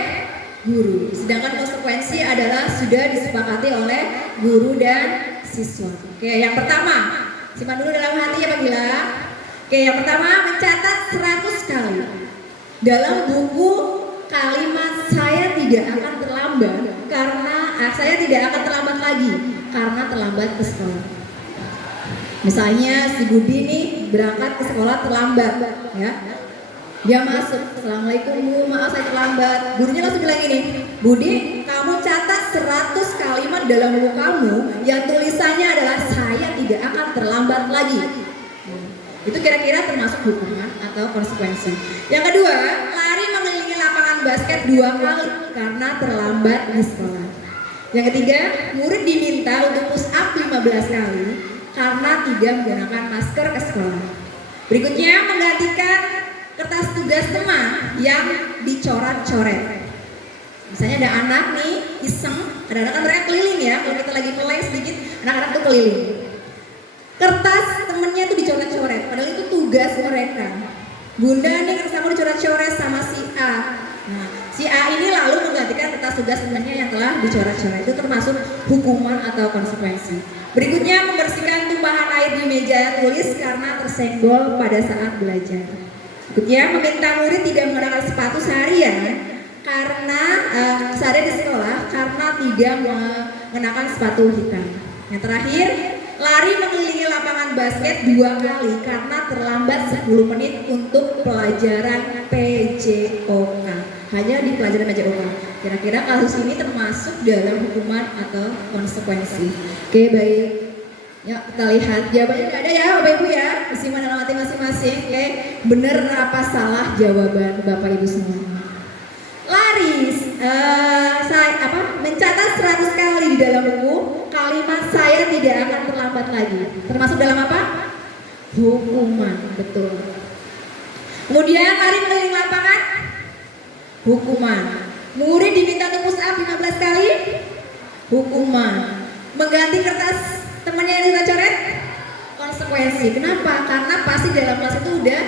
guru, sedangkan konsekuensi adalah sudah disepakati oleh guru dan siswa. Oke, yang pertama, simpan dulu dalam hati ya Pak Gilang. Oke, yang pertama mencatat 100 kali dalam buku kalimat saya tidak akan terlambat karena saya tidak akan terlambat lagi karena terlambat ke sekolah. Misalnya si Budi nih berangkat ke sekolah terlambat, ya. Dia masuk, assalamualaikum Bu, maaf saya terlambat. Gurunya langsung bilang gini, Budi, kamu catat 100 kalimat dalam buku kamu yang tulisannya adalah saya tidak akan terlambat lagi. Itu kira-kira termasuk hukuman atau konsekuensi. Yang kedua, lari mengelilingi lapangan basket 2 kali karena terlambat di sekolah. Yang ketiga, murid diminta untuk push up 15 kali karena tidak menggunakan masker ke sekolah. Berikutnya, menggantikan kertas tugas teman yang dicoret-coret. Misalnya ada anak nih iseng, kadang-kadang kan mereka keliling ya, kalau kita lagi mulai sedikit, anak-anak tuh keliling. Kertas temennya tuh dicoret-coret, padahal itu tugas mereka. Bunda nih kertas kamu dicoret-coret sama si A. Nah, si A ini lalu menggantikan kertas tugas temannya yang telah dicoret-coret. Itu termasuk hukuman atau konsekuensi. Berikutnya, membersihkan tumpahan air di meja tulis karena tersenggol pada saat belajar. Berikutnya, meminta murid tidak menggunakan sepatu seharian karena seharian di sekolah karena tidak mengenakan sepatu hitam. Yang terakhir, lari mengelilingi lapangan basket 2 kali karena terlambat 10 menit untuk pelajaran PJOK. Hanya di pelajaran PJOK. Kira-kira kasus ini termasuk dalam hukuman atau konsekuensi. Oke, baik. Ya, kita lihat jawabannya ada ya Bapak Ibu ya. Isiman dalam hati masing-masing. Oke, benar apa salah jawaban Bapak Ibu semua. Lari, mencatat 100 kali di dalam buku kalimat saya tidak akan terlambat lagi. Termasuk dalam apa? Hukuman, betul. Kemudian lari mengelilingi lapangan, hukuman. Murid diminta untuk push up 15 kali, hukuman. Mengganti kertas temannya yang dicoret, konsekuensi. Kenapa? Karena pasti dalam kelas itu udah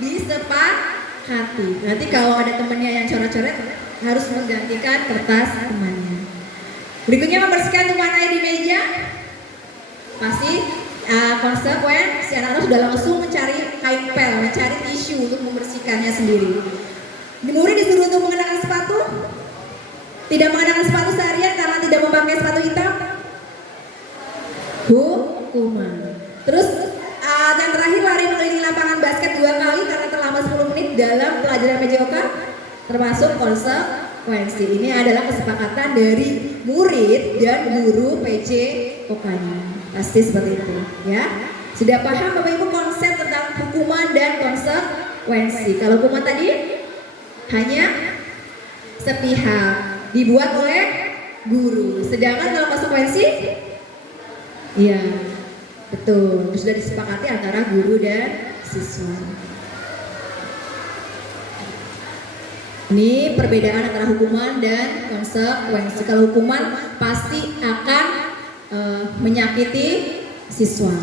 disepakati. Nanti kalau ada temannya yang coret-coret harus menggantikan kertas temannya. Berikutnya, membersihkan tumpahan air di meja. Pasti konsekuensi anak-anak sudah langsung mencari kain pel, mencari tisu untuk membersihkannya sendiri. Murid disuruh untuk mengenakan sepatu, tidak mengenakan sepatu seharian karena tidak memakai sepatu hitam, hukuman. Terus yang terakhir, lari mengelilingi lapangan basket 2 kali karena terlambat 10 menit dalam pelajaran PJOK, termasuk konsekuensi. Ini adalah kesepakatan dari murid dan guru PJOK-nya. Pasti seperti itu, ya. Sudah paham Bapak Ibu konsep tentang hukuman dan konsekuensi. Kalau hukuman tadi hanya sepihak, dibuat oleh guru. Sedangkan kalau konsekuensi, iya, betul, sudah disepakati antara guru dan siswa. Ini perbedaan antara hukuman dan konsekuensi. Kalau hukuman pasti akan menyakiti siswa.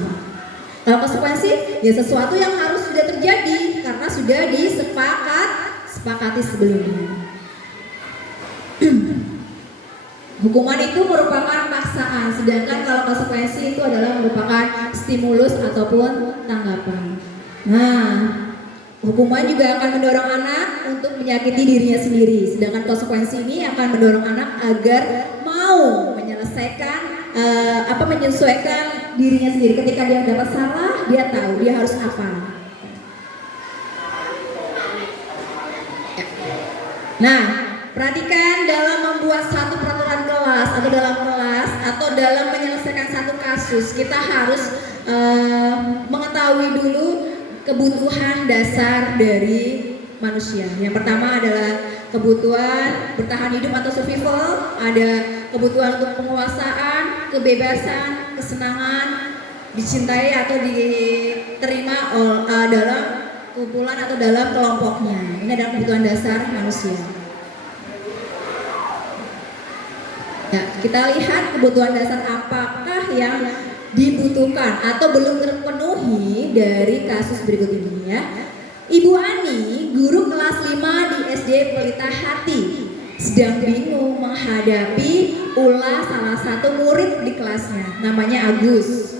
Kalau konsekuensi, ya sesuatu yang harus sudah terjadi karena sudah disepakati sebelumnya. Hukuman itu merupakan paksaan, sedangkan kalau konsekuensi itu adalah merupakan stimulus ataupun tanggapan. Nah, hukuman juga akan mendorong anak untuk menyakiti dirinya sendiri, sedangkan konsekuensi ini akan mendorong anak agar mau menyesuaikan dirinya sendiri. Ketika dia dapat salah, dia tahu dia harus apa. Nah, perhatikan dalam membuat satu peraturan kelas atau dalam menyelesaikan satu kasus, kita harus mengetahui dulu kebutuhan dasar dari manusia. Yang pertama adalah kebutuhan bertahan hidup atau survival, ada kebutuhan untuk penguasaan, kebebasan, kesenangan, dicintai atau diterima dalam kumpulan atau dalam kelompoknya. Ini adalah kebutuhan dasar manusia. Ya, kita lihat kebutuhan dasar apakah yang dibutuhkan atau belum terpenuhi dari kasus berikut ini ya. Ibu Ani, guru kelas 5 di SD Pelita Hati, sedang bingung menghadapi ulah salah satu murid di kelasnya, namanya Agus.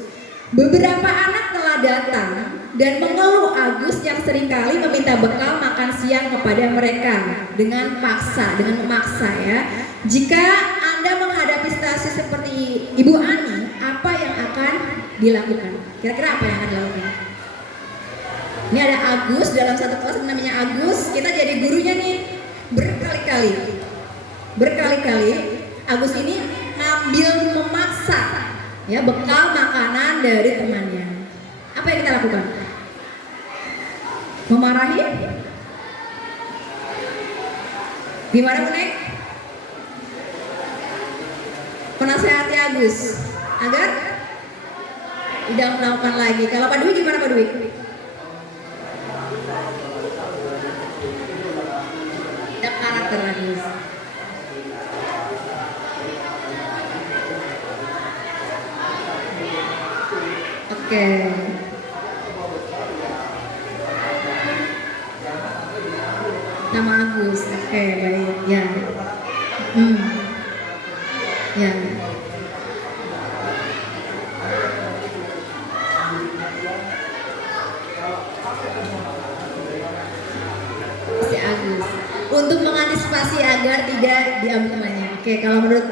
Beberapa anak telah datang dan mengeluh Agus yang seringkali meminta bekal makan siang kepada mereka dengan memaksa ya. Jika Anda menghadapi situasi seperti Ibu Ani, apa yang akan dilakukan? Kira-kira apa yang akan dilakukan? Ini ada Agus dalam satu kelas namanya Agus, kita jadi gurunya nih berkali-kali Agus ini ngambil memaksa ya bekal makanan dari temannya. Apa yang kita lakukan? Memarahi? Gimana Bu Nek? Menasehati Agus agar tidak melakukan lagi. Kalau Pak Dwi gimana Pak Dwi? Ada karakter Agus. Oke. Nama Agus. Oke, baik. Ya. Ya. Si Agus. Untuk mengantisipasi agar tidak diambil temannya. Oke, kalau menurut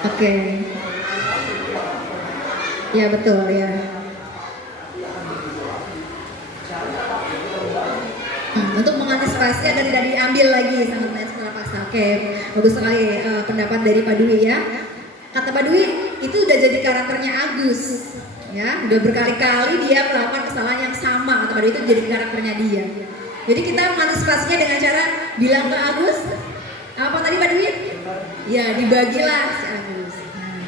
Oke. Ya betul ya. Untuk mengantisipasi agar tidak diambil lagi sama teman setelah paksa. Oke, bagus sekali pendapat dari Pak Dwi ya. Kata Pak Dwi itu udah jadi karakternya Agus. Ya, udah berkali-kali dia melakukan kesalahan yang sama. Kata Pak Dwi itu jadi karakternya dia. Jadi kita mengantisipasinya dengan cara bilang ke Agus, apa tadi Pak Dwi? Ya dibagilah si Agus.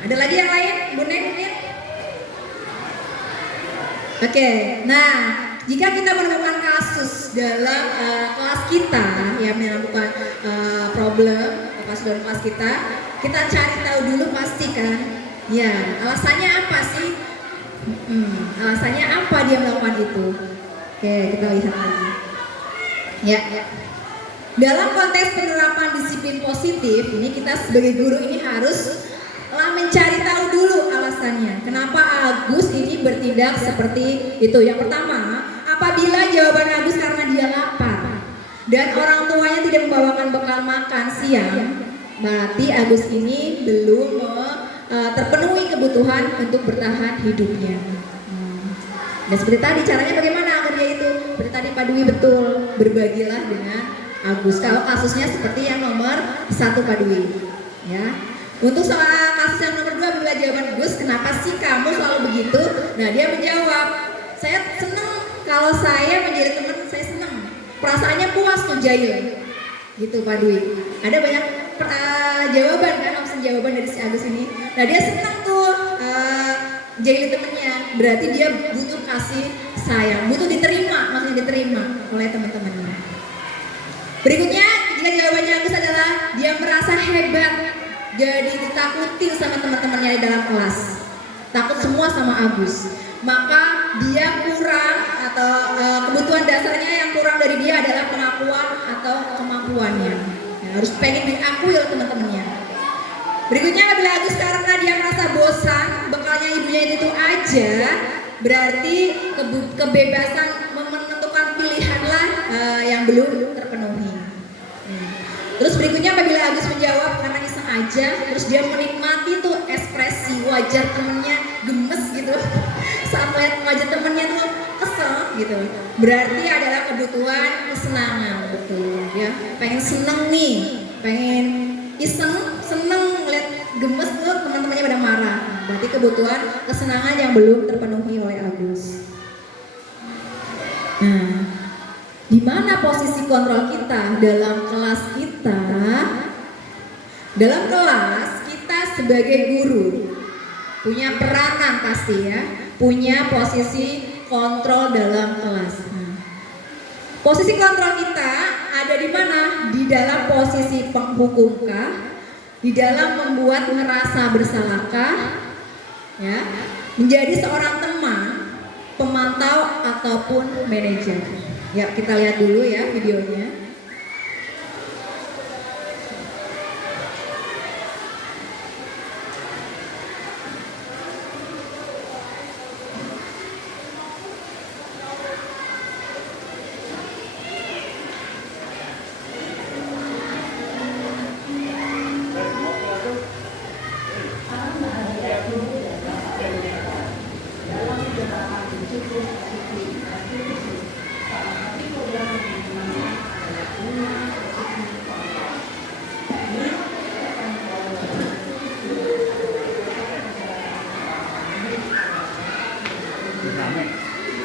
Ada lagi yang lain? Bu Nek? Oke, nah jika kita menemukan kasus dalam kelas kita yang menemukan problem kasus dalam kelas kita cari tahu dulu pasti kan? Ya, alasannya apa sih? Alasannya apa dia melakukan itu? Oke, kita lihat lagi. Ya. Dalam konteks penerapan disiplin positif, ini kita sebagai guru ini harus mencari tahu dulu alasannya. Kenapa Agus ini bertindak seperti itu? Yang pertama, apabila jawaban Agus karena dia lapar dan orang tuanya tidak membawakan bekal makan siang, berarti Agus ini belum terpenuhi kebutuhan untuk bertahan hidupnya. Dan seperti tadi, caranya bagaimana agar dia itu? Seperti tadi Pak Dwi betul, berbagilah dengan Agus. Kalau kasusnya seperti yang nomor 1 Pak Dwi, ya. Untuk soal kasus yang nomor 2, bila jawaban Gus, kenapa sih kamu selalu begitu? Nah dia menjawab, saya senang kalau saya menjadi teman, saya senang. Perasaannya puas tuh jahil, gitu Pak Dwi. Ada banyak jawaban kan, opsi jawaban dari si Agus ini. Nah dia senang tuh jahil temennya, berarti dia butuh kasih sayang, butuh diterima, maksudnya diterima oleh teman-temannya. Berikutnya, jika jawabannya Agus adalah dia merasa hebat, jadi ditakutin sama teman-temannya di dalam kelas, takut semua sama Agus, maka dia kurang atau kebutuhan dasarnya yang kurang dari dia adalah pengakuan atau kemampuannya. Ya, harus pengen diakui oleh teman-temannya. Berikutnya, apabila Agus karena dia merasa bosan, bekalnya ibunya itu aja, berarti kebebasan menentukan pilihanlah yang belum terpenuhi. Terus berikutnya apabila Agus menjawab karena iseng aja, terus dia menikmati tuh ekspresi wajah temennya gemes gitu saat melihat wajah temennya tuh kesel gitu, berarti adalah kebutuhan kesenangan, betul ya, pengen seneng nih, pengen iseng, seneng ngeliat gemes tuh teman-temannya pada marah, berarti kebutuhan kesenangan yang belum terpenuhi oleh Agus. Nah, di mana posisi kontrol kita dalam kelas kita? Dalam kelas kita sebagai guru punya peranan pasti ya, punya posisi kontrol dalam kelas. Posisi kontrol kita ada di mana? Di dalam posisi penghukumkah? Di dalam membuat merasa bersalahkah? Ya, menjadi seorang teman pemantau ataupun manajer. Ya, kita lihat dulu ya videonya.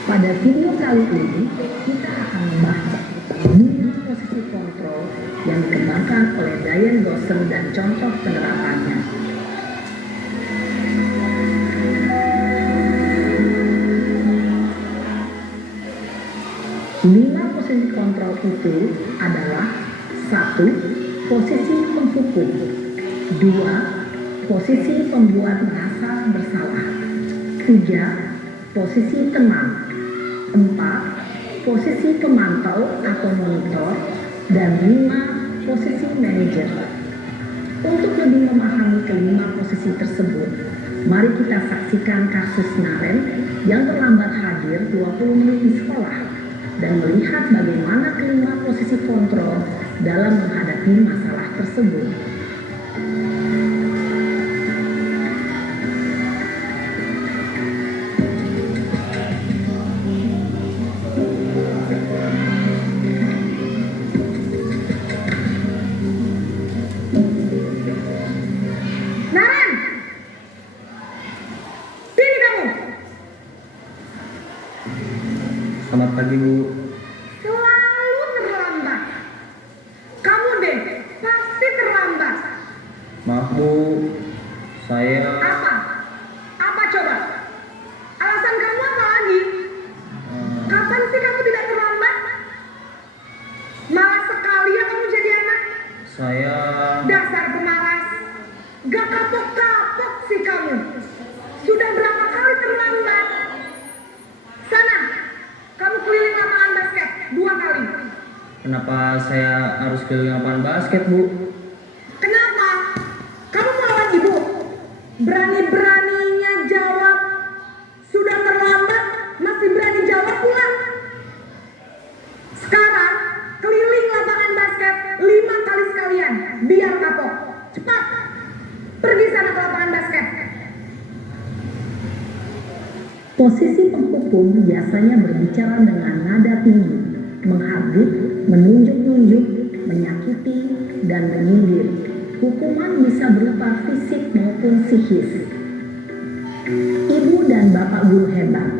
Pada video kali ini, kita akan membahas tentang posisi kontrol yang dikembangkan oleh Diane Gosling dan contoh penerapannya. Lima posisi kontrol itu adalah: 1. Posisi penghukum. 2. Posisi pembuat merasa bersalah. 3. Posisi teman. 4. Posisi pemantau atau monitor. Dan 5. Posisi manajer. Untuk lebih memahami kelima posisi tersebut, mari kita saksikan kasus Naren yang terlambat hadir 20 menit di sekolah dan melihat bagaimana kelima posisi kontrol dalam menghadapi masalah tersebut. Naren! Sini kamu! Selamat pagi, Bu. Selalu terlambat. Kamu deh, pasti terlambat. Maaf, Bu. Saya Apa? Apa coba? Alasan kamu apa lagi? Kapan sih kamu tidak terlambat? Malas sekali ya kamu jadi anak. saya Dasar pemalas. Gak kapok-kapok sih kamu. Sudah berapa kali terlambat? Sana, kamu keliling lapangan basket 2 kali. kenapa saya harus keliling lapangan basket, Bu? Kenapa? Kamu melawan ibu? Berani-beraninya jawab. Sudah terlambat, masih berani jawab pula. Sekarang, keliling lapangan basket 5 kali sekalian. Biar kapok. Cepat. Pergi sana ke lapangan basket. Posisi penghukum biasanya berbicara dengan nada tinggi, menghardik, menunjuk-nunjuk, menyakiti, dan menyindir. Hukuman bisa berupa fisik maupun psikis. Ibu dan bapak guru hebat.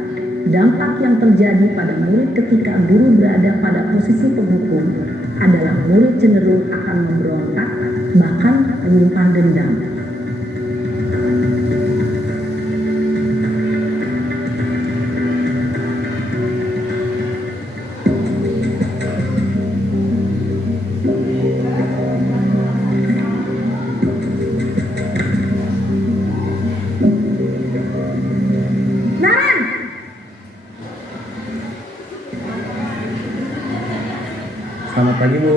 Dampak yang terjadi pada murid ketika guru berada pada posisi penghukum adalah murid cenderung akan memberontak, bahkan menyimpan dendam. Naren! Selamat pagi, Bu.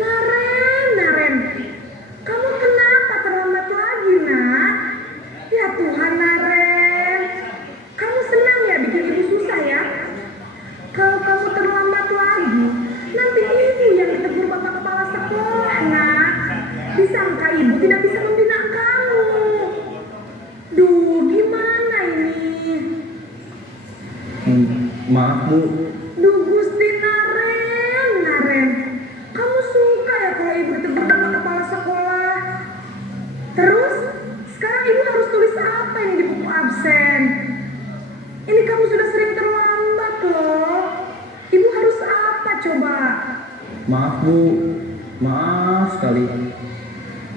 Naren. Kamu kenapa terlambat lagi, nak? Ya Tuhan, Naren. Kamu senang ya bikin ibu susah ya? Kalau kamu terlambat lagi, nanti ibu yang ditegur bapak kepala sekolah, nak. Disangka ibu tidak bisa membina kamu. Duh, gimana ini? Maaf, Bu. Duh, Gusti Naren. Kamu suka ya kalau ibu ditegur bapak kepala sekolah? Terus, sekarang ibu harus tulis apa yang di buku absen? Ini kamu sudah sering terlambat loh. Ibu harus apa coba? Maaf, Bu. Maaf sekali.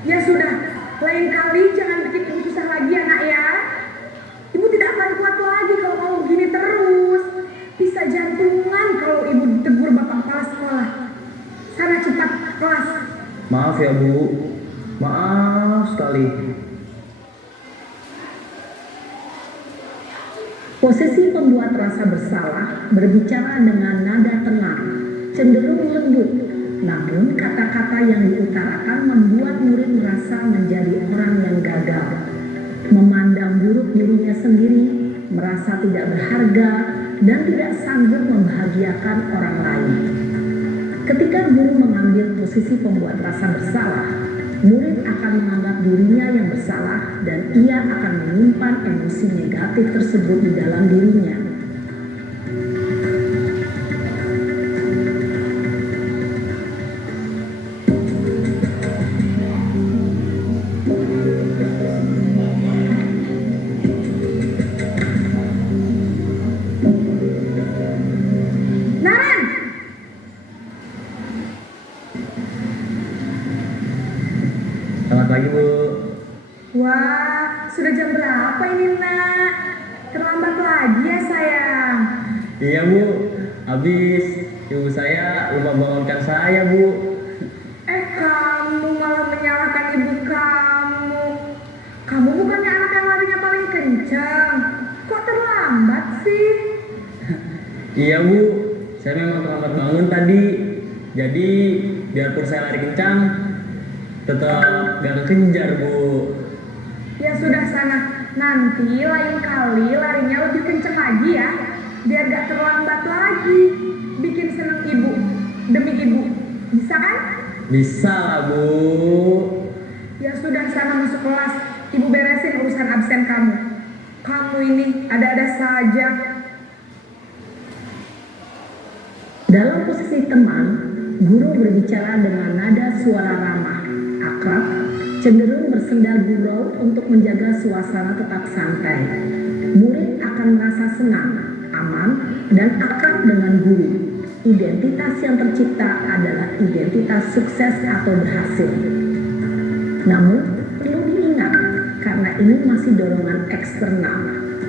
Ya sudah, lain kali jangan bikin ibu susah lagi ya, nak ya. Ibu tidak akan kuat lagi kalau kamu begini terus. Bisa jantungan kalau ibu ditegur bapak kepala sekolah. Sana cepat kelas. Maaf ya, Bu. Maaf sekali. Posisi pembuat rasa bersalah berbicara dengan nada tenang, cenderung lembut, namun kata-kata yang diutarakan membuat murid merasa menjadi orang yang gagal, memandang buruk dirinya sendiri, merasa tidak berharga, dan tidak sanggup membahagiakan orang lain. Ketika guru mengambil posisi pembuat rasa bersalah, murid akan menganggap dirinya yang bersalah dan ia akan menyimpan emosi negatif tersebut di dalam dirinya. Naren! Selamat pagi, Bu. Wah, sudah jam berapa ini, Nak? Terlambat lagi ya, sayang. Iya, Bu. Habis ibu saya lupa bangunkan saya, Bu. Kamu malah menyalahkan ibu kamu. Kamu bukannya anak yang larinya paling kencang. Kok terlambat sih? Iya, Bu. Saya memang terlambat bangun tadi. Jadi, biarpun saya lari kencang, tetap gak kekejar, Bu. Ya sudah sana. Nanti lain kali larinya lebih kencang lagi ya. Biar gak terlambat lagi. Bikin seneng ibu. Demi ibu. Bisa kan? Bisa lah, Bu. Ya sudah sana masuk kelas. Ibu beresin urusan absen kamu. Kamu ini ada-ada saja. Dalam posisi teman, guru berbicara dengan nada suara ramah, akrab, cenderung bersenda gurau untuk menjaga suasana tetap santai. Murid akan merasa senang, aman, dan akrab dengan guru. Identitas yang tercipta adalah identitas sukses atau berhasil. Namun, perlu diingat, karena ini masih dorongan eksternal,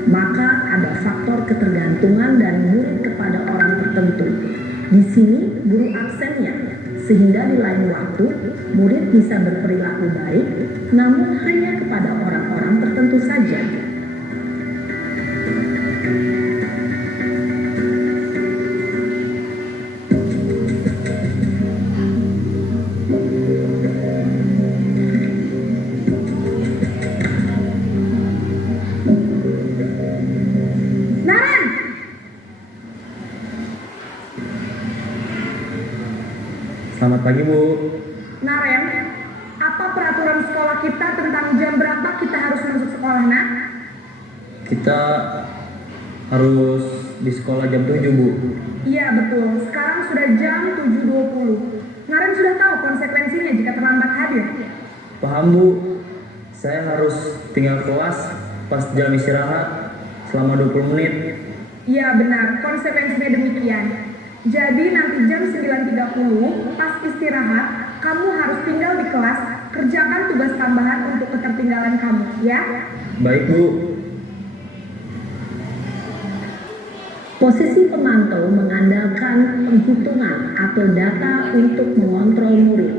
maka ada faktor ketergantungan dari murid kepada orang tertentu. Di sini guru absennya, sehingga di lain waktu murid bisa berperilaku baik, namun hanya kepada orang-orang tertentu saja. Naren! Selamat pagi, Bu. Naren, apa peraturan sekolah kita tentang jam berapa kita harus masuk sekolah, Nak? Kita harus di sekolah jam 7, Bu. Iya betul, sekarang sudah jam 7.20. Naren sudah tahu konsekuensinya jika terlambat hadir. Paham, Bu. Saya harus tinggal kelas pas jam istirahat selama 20 menit. Iya benar, konsekuensinya demikian. Jadi nanti jam 9.30 pas istirahat, kamu harus tinggal di kelas, kerjakan tugas tambahan untuk ketertinggalan kamu, ya? Baik, Bu. Posisi pemantau mengandalkan penghitungan atau data untuk mengontrol murid.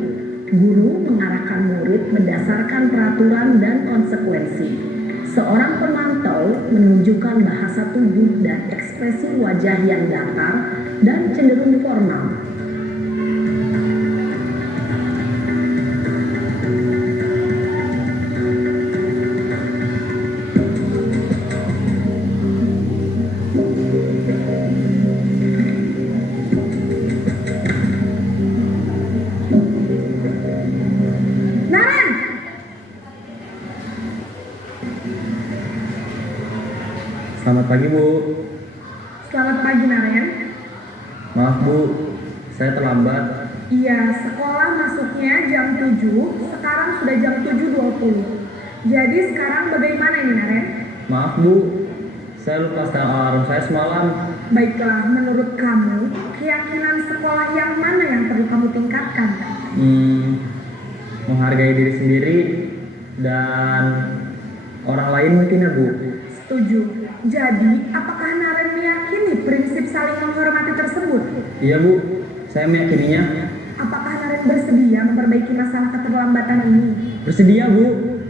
Guru mengarahkan murid berdasarkan peraturan dan konsekuensi. Seorang pemantau menunjukkan bahasa tubuh dan ekspresi wajah yang datar dan cenderung formal. Naren! Selamat pagi, Bu. Selamat pagi, Naren. Maaf, Bu. Saya terlambat. Iya, sekolah masuknya jam 7, sekarang sudah jam 7.20. Jadi sekarang bagaimana ini, Naren? Maaf, Bu. Saya lupa setel alarm saya semalam. Baiklah, menurut kamu, keyakinan sekolah yang mana yang perlu kamu tingkatkan? Menghargai diri sendiri dan orang lain mungkin, ya, Bu. Setuju. Jadi, apakah Naren meyakini prinsip saling menghormati tersebut? Iya, Bu. Saya meyakininya. Apakah Naren bersedia memperbaiki masalah keterlambatan ini? Bersedia, Bu.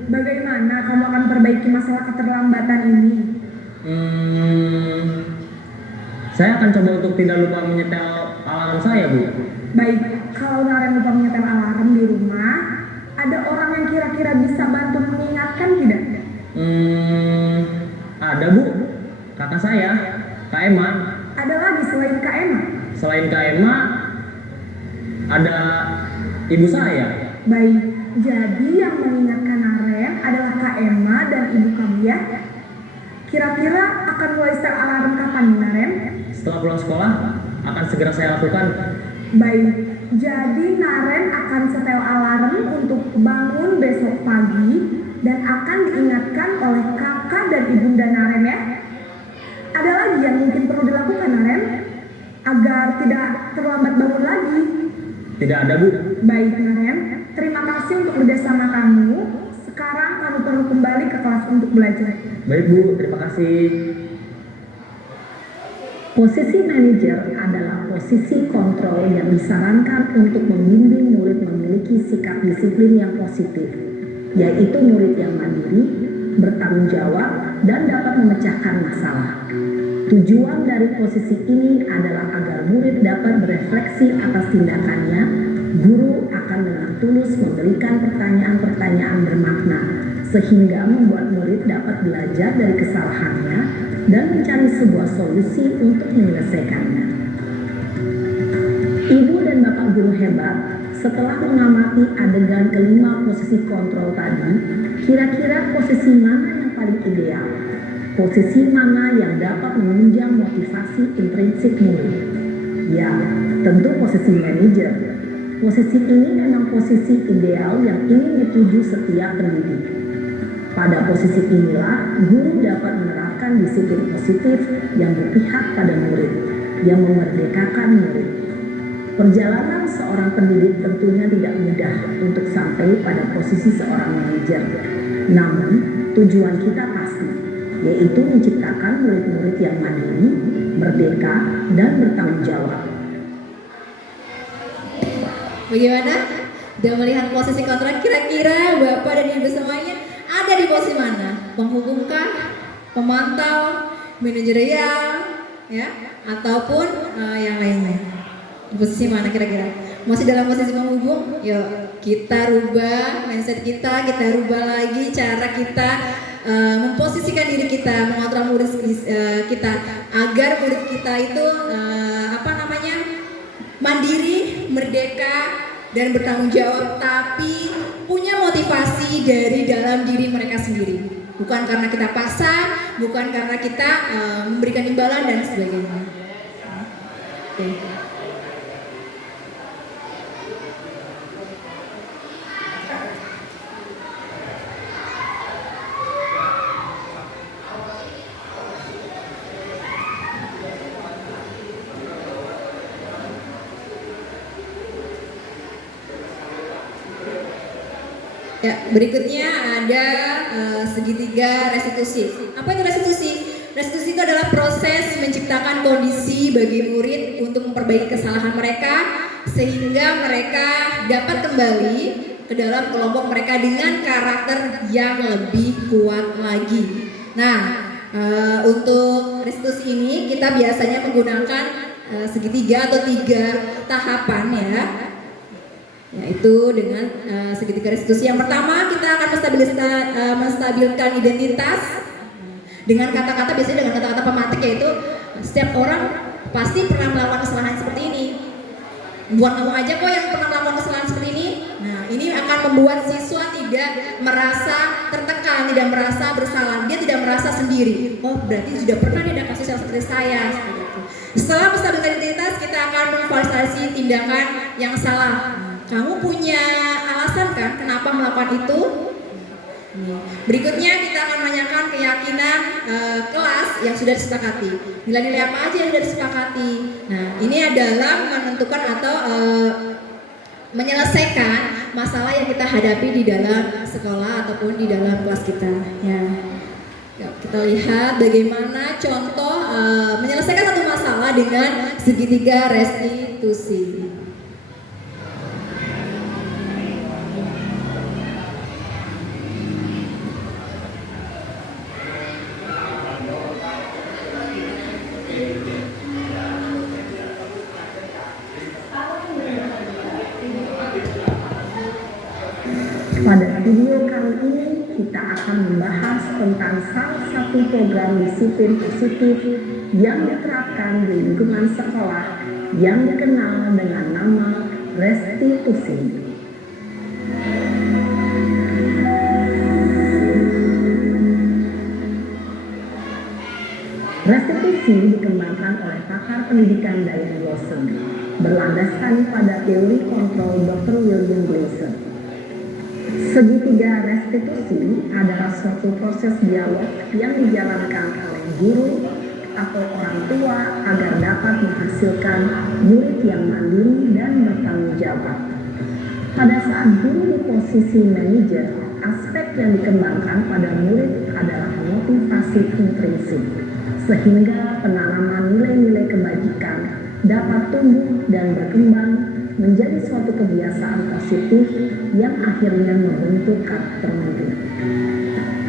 Bagaimana kamu akan perbaiki masalah keterlambatan ini? Saya akan coba untuk tidak lupa menyetel alarm saya, Bu. Baik, kalau Naren lupa menyetel alarm di rumah, ada orang yang kira-kira bisa bantu mengingatkan tidak? Ada, Bu. Kakak saya, Kak Emma. Ada lagi selain Kak Emma? Selain Kak Emma, ada ibu saya. Baik, jadi yang mengingatkan Naren adalah Kak Emma dan ibu kamu ya? Kira-kira akan mulai setel alarm kapan nih Naren? Setelah pulang sekolah, akan segera saya lakukan. Baik, jadi Naren akan setel alarm untuk bangun besok pagi dan akan diingatkan oleh kakak dan ibunda Naren ya. Ada lagi yang mungkin perlu dilakukan Naren agar tidak terlambat bangun lagi? Tidak ada, Bu. Baik Naren, terima kasih untuk kerjasama kamu. Sekarang kamu perlu kembali ke kelas untuk belajar. Baik, Bu. Terima kasih. Posisi manajer adalah posisi kontrol yang disarankan untuk membimbing murid memiliki sikap disiplin yang positif, yaitu murid yang mandiri, bertanggung jawab, dan dapat memecahkan masalah. Tujuan dari posisi ini adalah agar murid dapat berefleksi atas tindakannya. Guru akan dengan tulus memberikan pertanyaan-pertanyaan bermakna, sehingga membuat murid dapat belajar dari kesalahannya dan mencari sebuah solusi untuk menyelesaikannya. Ibu dan bapak guru hebat, setelah mengamati adegan kelima posisi kontrol tadi, kira-kira posisi mana yang paling ideal? Posisi mana yang dapat menunjang motivasi intrinsik murid? Ya, tentu posisi manajer. Posisi ini memang posisi ideal yang ingin dituju setiap pendidik. Pada posisi inilah, guru dapat menerapkan disiplin positif yang berpihak pada murid, yang memerdekakan murid. Perjalanan seorang pendidik tentunya tidak mudah untuk sampai pada posisi seorang manajer. Namun, tujuan kita pasti, yaitu menciptakan murid-murid yang mandiri, merdeka, dan bertanggung jawab. Bagaimana? Dan melihat posisi kontrak, kira-kira Bapak dan Ibu semuanya ada di posisi mana? Penghubungkah, pemantau, manajerial, ya, ataupun yang lainnya? Di posisi mana kira-kira? Masih dalam posisi penghubung? Yuk kita rubah mindset kita rubah lagi cara kita memposisikan diri kita, mengontrol murid kita agar murid kita itu mandiri, merdeka, dan bertanggung jawab, tapi punya motivasi dari dalam diri mereka sendiri. Bukan karena kita paksa, bukan karena kita memberikan imbalan dan sebagainya. Oke. Ya, berikutnya ada segitiga restitusi. Apa itu restitusi? Restitusi itu adalah proses menciptakan kondisi bagi murid untuk memperbaiki kesalahan mereka sehingga mereka dapat kembali ke dalam kelompok mereka dengan karakter yang lebih kuat lagi. Nah, untuk restitusi ini kita biasanya menggunakan segitiga atau 3 tahapan ya. Yaitu dengan segitiga restitusi. Yang pertama kita akan menstabilkan identitas dengan kata-kata, biasanya dengan kata-kata pematik, yaitu setiap orang pasti pernah melakukan kesalahan seperti ini. Buat kamu aja kok yang pernah melakukan kesalahan seperti ini. Nah, ini akan membuat siswa tidak merasa tertekan, tidak merasa bersalah, dia tidak merasa sendiri. Oh, berarti sudah pernah dia ada kasus yang seperti saya. Seperti itu. Setelah menstabilkan identitas, kita akan memvalidasi tindakan yang salah. Kamu punya alasan kan kenapa melakukan itu? Berikutnya kita akan menanyakan keyakinan kelas yang sudah disepakati. Nilai-nilai apa aja yang sudah disepakati? Nah, ini adalah menentukan atau menyelesaikan masalah yang kita hadapi di dalam sekolah ataupun di dalam kelas kita. Ya, kita lihat bagaimana contoh menyelesaikan satu masalah dengan segitiga restitusi. Pada video kali ini kita akan membahas tentang salah satu program disiplin positif yang diterapkan di lingkungan sekolah yang dikenal dengan nama restitusi. Restitusi dikembangkan oleh pakar pendidikan Diane Lawson berlandaskan pada teori kontrol Dr. William Glasser. Segitiga restitusi adalah suatu proses dialog yang dijalankan oleh guru atau orang tua agar dapat menghasilkan murid yang mandiri dan bertanggung jawab. Pada saat guru di posisi manajer, aspek yang dikembangkan pada murid adalah motivasi intrinsik, sehingga penanaman nilai-nilai kebajikan dapat tumbuh dan berkembang menjadi suatu kebiasaan positif yang akhirnya membentuk karakter murid.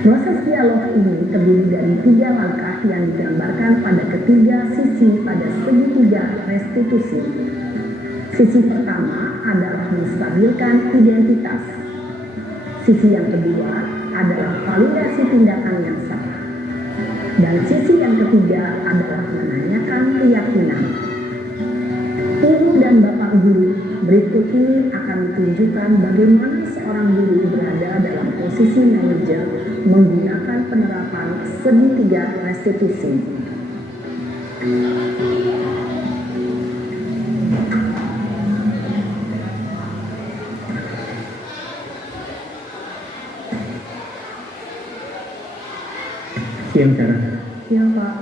Proses dialog ini terdiri dari 3 langkah yang digambarkan pada ketiga sisi pada segitiga restitusi. Sisi pertama adalah menstabilkan identitas. Sisi yang kedua adalah validasi tindakan yang salah. Dan sisi yang ketiga adalah menanyakan keyakinan. Ibu dan bapak guru, berikut ini akan menunjukkan bagaimana seorang guru berada dalam posisi manajer menggunakan penerapan segitiga restitusi. Siang Sarah. Siang Pak.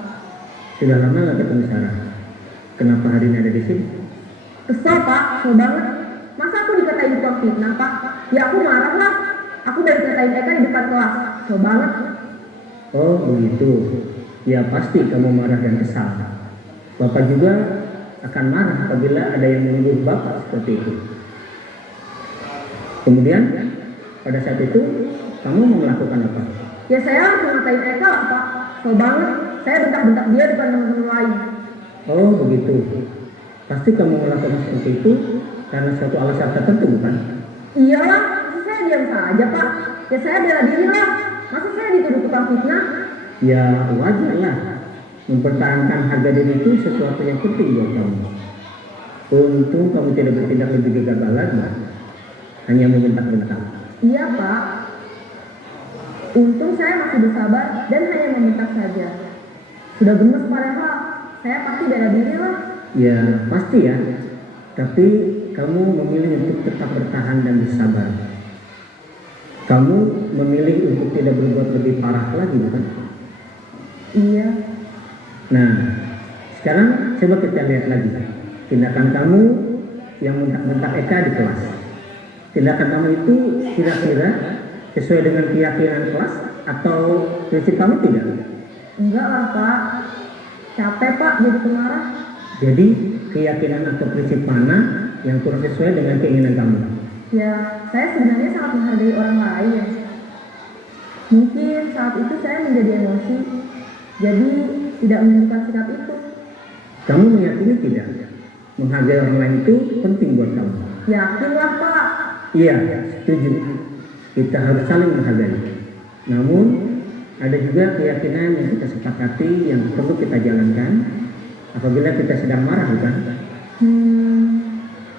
Sudah lama nggak ketemu Sarah. Kenapa hari ini ada di sini? Kesel Pak, kesel banget. Masa aku dikatain tukang fitnah Pak? Ya aku marah lah. Aku dari katain Eka di depan kelas. Kesel banget. Oh begitu. Ya pasti kamu marah dan kesal. Bapak juga akan marah apabila ada yang menuduh Bapak seperti itu. Kemudian pada saat itu kamu mau melakukan apa? Ya saya langsung ngatain Eka lah Pak. Kesel banget. Saya bentak-bentak dia depan teman-teman lain. Oh begitu. Pasti kamu melakukan seperti itu karena suatu alasan tertentu bukan? Iyalah, masa saya diam saja Pak. Ya saya bela diri lah. Masa saya dituduh tukang fitnah? Ya wajar lah. Mempertahankan harga diri itu sesuatu yang penting buat kamu. Untung kamu tidak bertindak lebih gegabah lagi. Hanya membentak-bentak. Iya Pak. Untung saya masih bersabar dan hanya meminta saja. Sudah gemes padahal, saya pasti bela diri lah. Ya pasti ya. Tapi kamu memilih untuk tetap bertahan dan bersabar. Kamu memilih untuk tidak berbuat lebih parah lagi bukan? Iya. Nah, sekarang coba kita lihat lagi tindakan kamu yang bentak-bentak Eka di kelas. Tindakan kamu itu kira-kira sesuai dengan keyakinan kelas atau prinsip kamu tidak? Enggak lah Pak. Capek Pak jadi pemarah. Jadi keyakinan atau prinsip mana yang kurang sesuai dengan keinginan kamu? Ya, saya sebenarnya sangat menghargai orang lain. Mungkin saat itu saya menjadi emosi, jadi tidak menunjukkan sikap itu. Kamu meyakini tidak? Menghargai orang lain itu penting buat kamu. Yakinlah Pak. Iya, setuju. Kita harus saling menghargai. Namun, ada juga keyakinan yang kita sepakati yang perlu kita jalankan apabila kita sedang marah, bukan?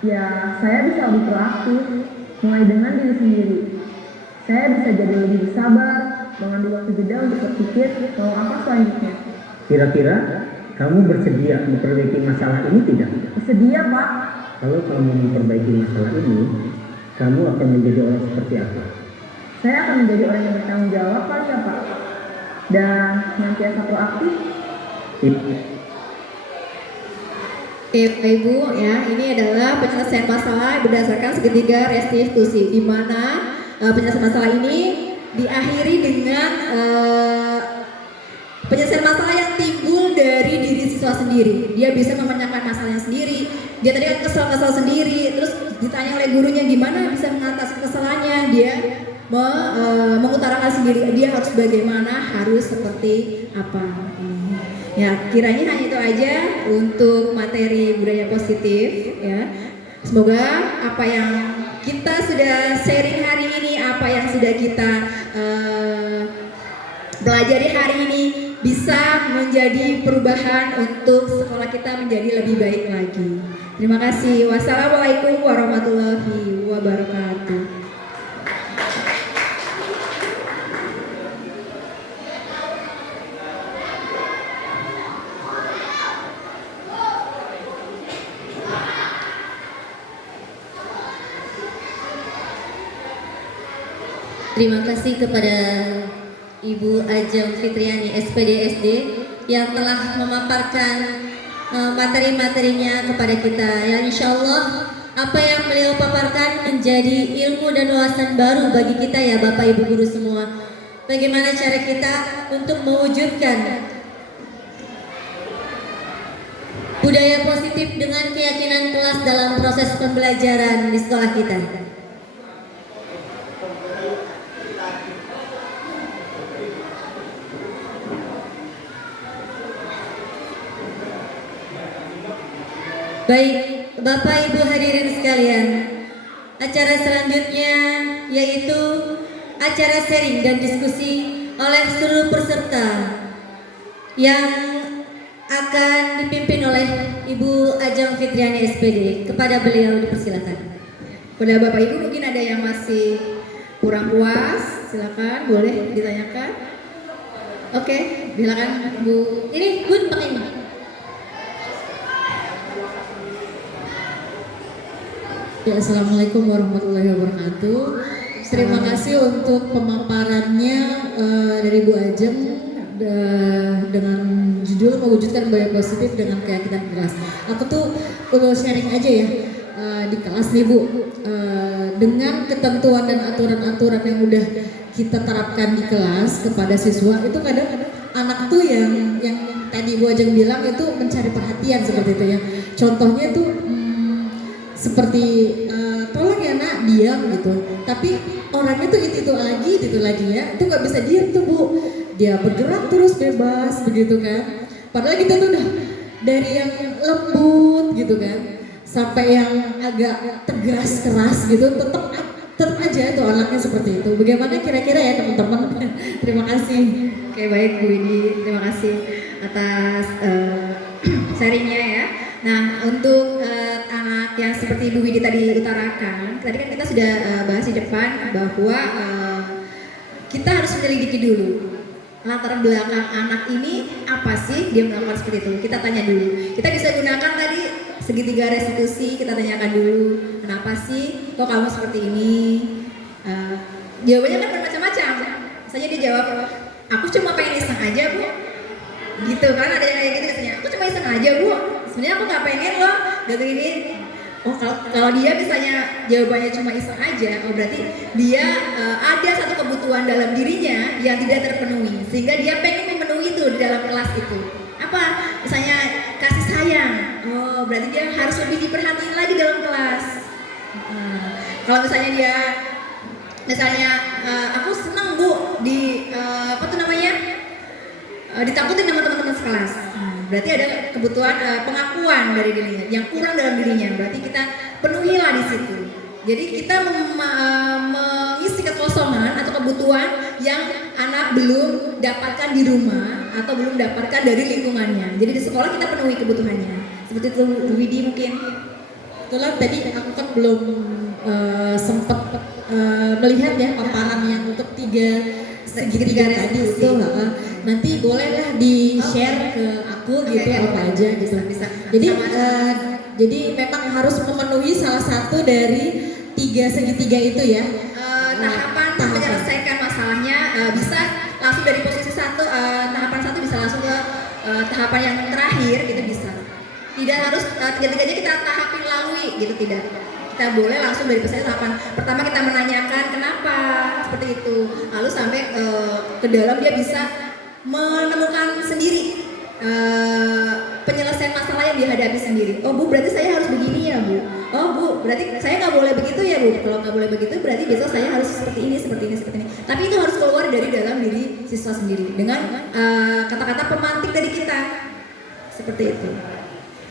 Ya, saya bisa lebih proaktif, mulai dengan diri sendiri. Saya bisa jadi lebih bersabar, mengambil waktu jeda untuk berpikir mau apa selanjutnya. Kira-kira kamu bersedia memperbaiki masalah ini tidak? Bersedia Pak. Kalau kamu memperbaiki masalah ini, kamu akan menjadi orang seperti apa? Saya akan menjadi orang yang bertanggung jawab kali ya Pak. Dan senantiasa proaktif. Bapak Ibu ya, ini adalah penyelesaian masalah berdasarkan segitiga restitusi, di mana penyelesaian masalah ini diakhiri dengan penyelesaian masalah yang timbul dari diri siswa sendiri. Dia bisa memecahkan masalahnya sendiri. Dia tadi kan kesal sendiri, terus ditanya oleh gurunya gimana bisa mengatasi kesalahannya. Dia mengutarakan sendiri dia harus bagaimana, harus seperti apa. Ya, kiranya hanya itu aja untuk materi budaya positif ya. Semoga apa yang kita sudah sharing hari ini, apa yang sudah kita pelajari hari ini bisa menjadi perubahan untuk sekolah kita menjadi lebih baik lagi. Terima kasih. Wassalamualaikum warahmatullahi wabarakatuh. Terima kasih kepada Ibu Ajeng Fitriani SPDSD yang telah memaparkan materi-materinya kepada kita. Yang insya Allah apa yang beliau paparkan menjadi ilmu dan wawasan baru bagi kita ya Bapak Ibu Guru semua. Bagaimana cara kita untuk mewujudkan budaya positif dengan keyakinan kelas dalam proses pembelajaran di sekolah kita. Baik, Bapak Ibu hadirin sekalian, acara selanjutnya yaitu acara sharing dan diskusi oleh seluruh peserta yang akan dipimpin oleh Ibu Ajeng Fitriani SPD. Kepada beliau dipersilakan. Pada Bapak Ibu mungkin ada yang masih kurang puas, silakan boleh ditanyakan. Oke, silakan Bu. Ini Bun pakai ini. Ya, Assalamualaikum warahmatullahi wabarakatuh. Terima kasih untuk pemaparannya dari Bu Ajeng dengan judul mewujudkan budaya positif dengan keyakinan kelas. Aku tuh perlu sharing aja ya di kelas nih Bu, dengan ketentuan dan aturan-aturan yang udah kita terapkan di kelas kepada siswa itu kadang anak tuh yang tadi Bu Ajeng bilang itu mencari perhatian seperti itu ya. Contohnya tuh seperti tolong ya nak diam gitu, tapi orangnya tuh itu lagi ya, itu nggak bisa diam tuh Bu, dia bergerak terus bebas begitu kan, padahal kita tuh udah dari yang lembut gitu kan sampai yang agak tegas keras gitu, tetap aja tuh anaknya seperti itu. Bagaimana kira-kira ya teman-teman? Terima kasih. Oke, baik Bu Widi, terima kasih atas sharingnya ya. Nah, untuk anak yang seperti Ibu Widi tadi utarakan, tadi kan kita sudah bahas di depan bahwa kita harus menyelidiki dulu latar belakang anak ini apa sih dia melakukan seperti itu. Kita tanya dulu. Kita bisa gunakan tadi segitiga restitusi, kita tanyakan dulu, kenapa sih kok kamu seperti ini? Jawabannya kan bermacam-macam. Misalnya dia jawab, aku cuma pengen iseng aja Bu. Gitu kan, ada yang kayak gitu biasanya, aku cuma iseng aja Bu, sebenarnya aku nggak pengen loh gitu ini. Oh, kalau dia misalnya jawabannya cuma iseng aja, oh berarti dia ada satu kebutuhan dalam dirinya yang tidak terpenuhi sehingga dia pengen memenuhi itu di dalam kelas itu. Apa? Misalnya kasih sayang, oh berarti dia harus lebih diperhatiin lagi dalam kelas. Kalau misalnya dia aku seneng Bu di apa tuh namanya ditakutin sama teman-teman sekelas. Berarti ada kebutuhan pengakuan dari dirinya yang kurang dalam dirinya. Berarti kita penuhilah di situ. Jadi kita mengisi kekosongan atau kebutuhan yang anak belum dapatkan di rumah atau belum dapatkan dari lingkungannya. Jadi di sekolah kita penuhi kebutuhannya. Seperti itu Widi mungkin. Kebetulan tadi aku kan belum sempat melihat ya paparan yang untuk segitiga tadi itu. Nanti bolehlah di share ke aku gitu apa aja gitu. Bisa. Jadi memang harus memenuhi salah satu dari 3 segitiga itu ya. Tahapan menyelesaikan masalahnya bisa langsung dari posisi 1, tahapan 1 bisa langsung ke tahapan yang terakhir gitu bisa. Tidak harus tiga-tiganya kita tahapin lalui gitu, tidak. Kita boleh langsung dari tahapan pertama kita menanyakan kenapa seperti itu, lalu sampai ke dalam dia bisa menemukan sendiri penyelesaian masalah yang dihadapi sendiri. Oh Bu, berarti saya harus begini ya Bu. Oh Bu, berarti saya nggak boleh begitu ya Bu. Kalau nggak boleh begitu berarti besok saya harus seperti ini. Tapi itu harus keluar dari dalam diri siswa sendiri dengan kata-kata pemantik dari kita. Seperti itu.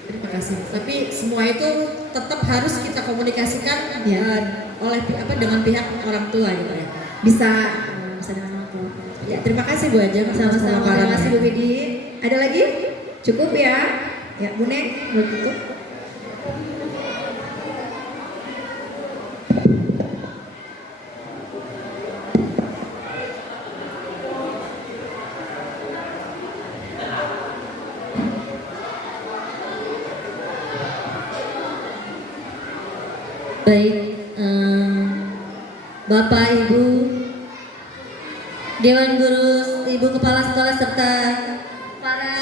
Terima kasih. Tapi semua itu tetap harus kita komunikasikan oleh dengan pihak orang tua gitu ya. bisa dengan motor. Ya, terima kasih Bu Ajeng. Sama-sama. Terima kasih Bu Widi. Ada lagi? Cukup ya? Ya, Bu Neng, mau tutup. Baik, Bapak, Ibu, Dewan Guru, Ibu Kepala Sekolah serta para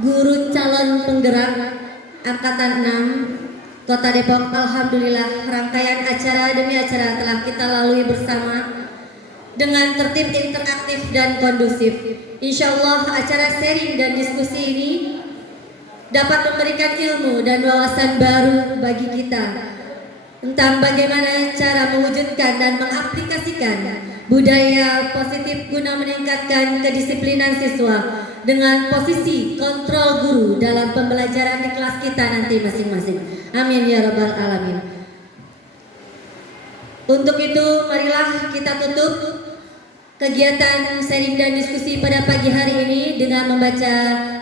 guru calon penggerak Angkatan 6 Kota Depok, alhamdulillah rangkaian acara demi acara telah kita lalui bersama dengan tertib, interaktif dan kondusif. Insya Allah acara sharing dan diskusi ini dapat memberikan ilmu dan wawasan baru bagi kita tentang bagaimana cara mewujudkan dan mengaplikasikan budaya positif guna meningkatkan kedisiplinan siswa dengan posisi kontrol guru dalam pembelajaran di kelas kita nanti masing-masing. Amin ya rabbal alamin. Untuk itu marilah kita tutup kegiatan sharing dan diskusi pada pagi hari ini dengan membaca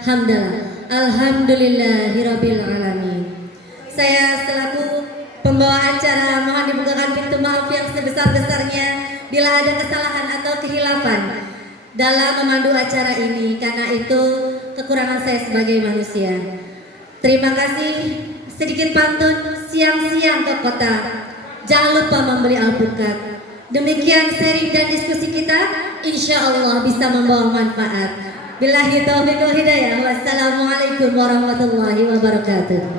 hamdalah. Alhamdulillahirabbil alamin. Saya selaku pembawa acara mohon dibukakan pintu maaf yang sebesar-besarnya bila ada kesalahan atau kehilafan dalam memandu acara ini, karena itu kekurangan saya sebagai manusia. Terima kasih. Sedikit pantun, siang-siang ke kota, jangan lupa membeli alpukat. Demikian sharing dan diskusi kita, insya Allah bisa membawa manfaat. Billahi taufiq wal hidayah. Wassalamualaikum warahmatullahi wabarakatuh.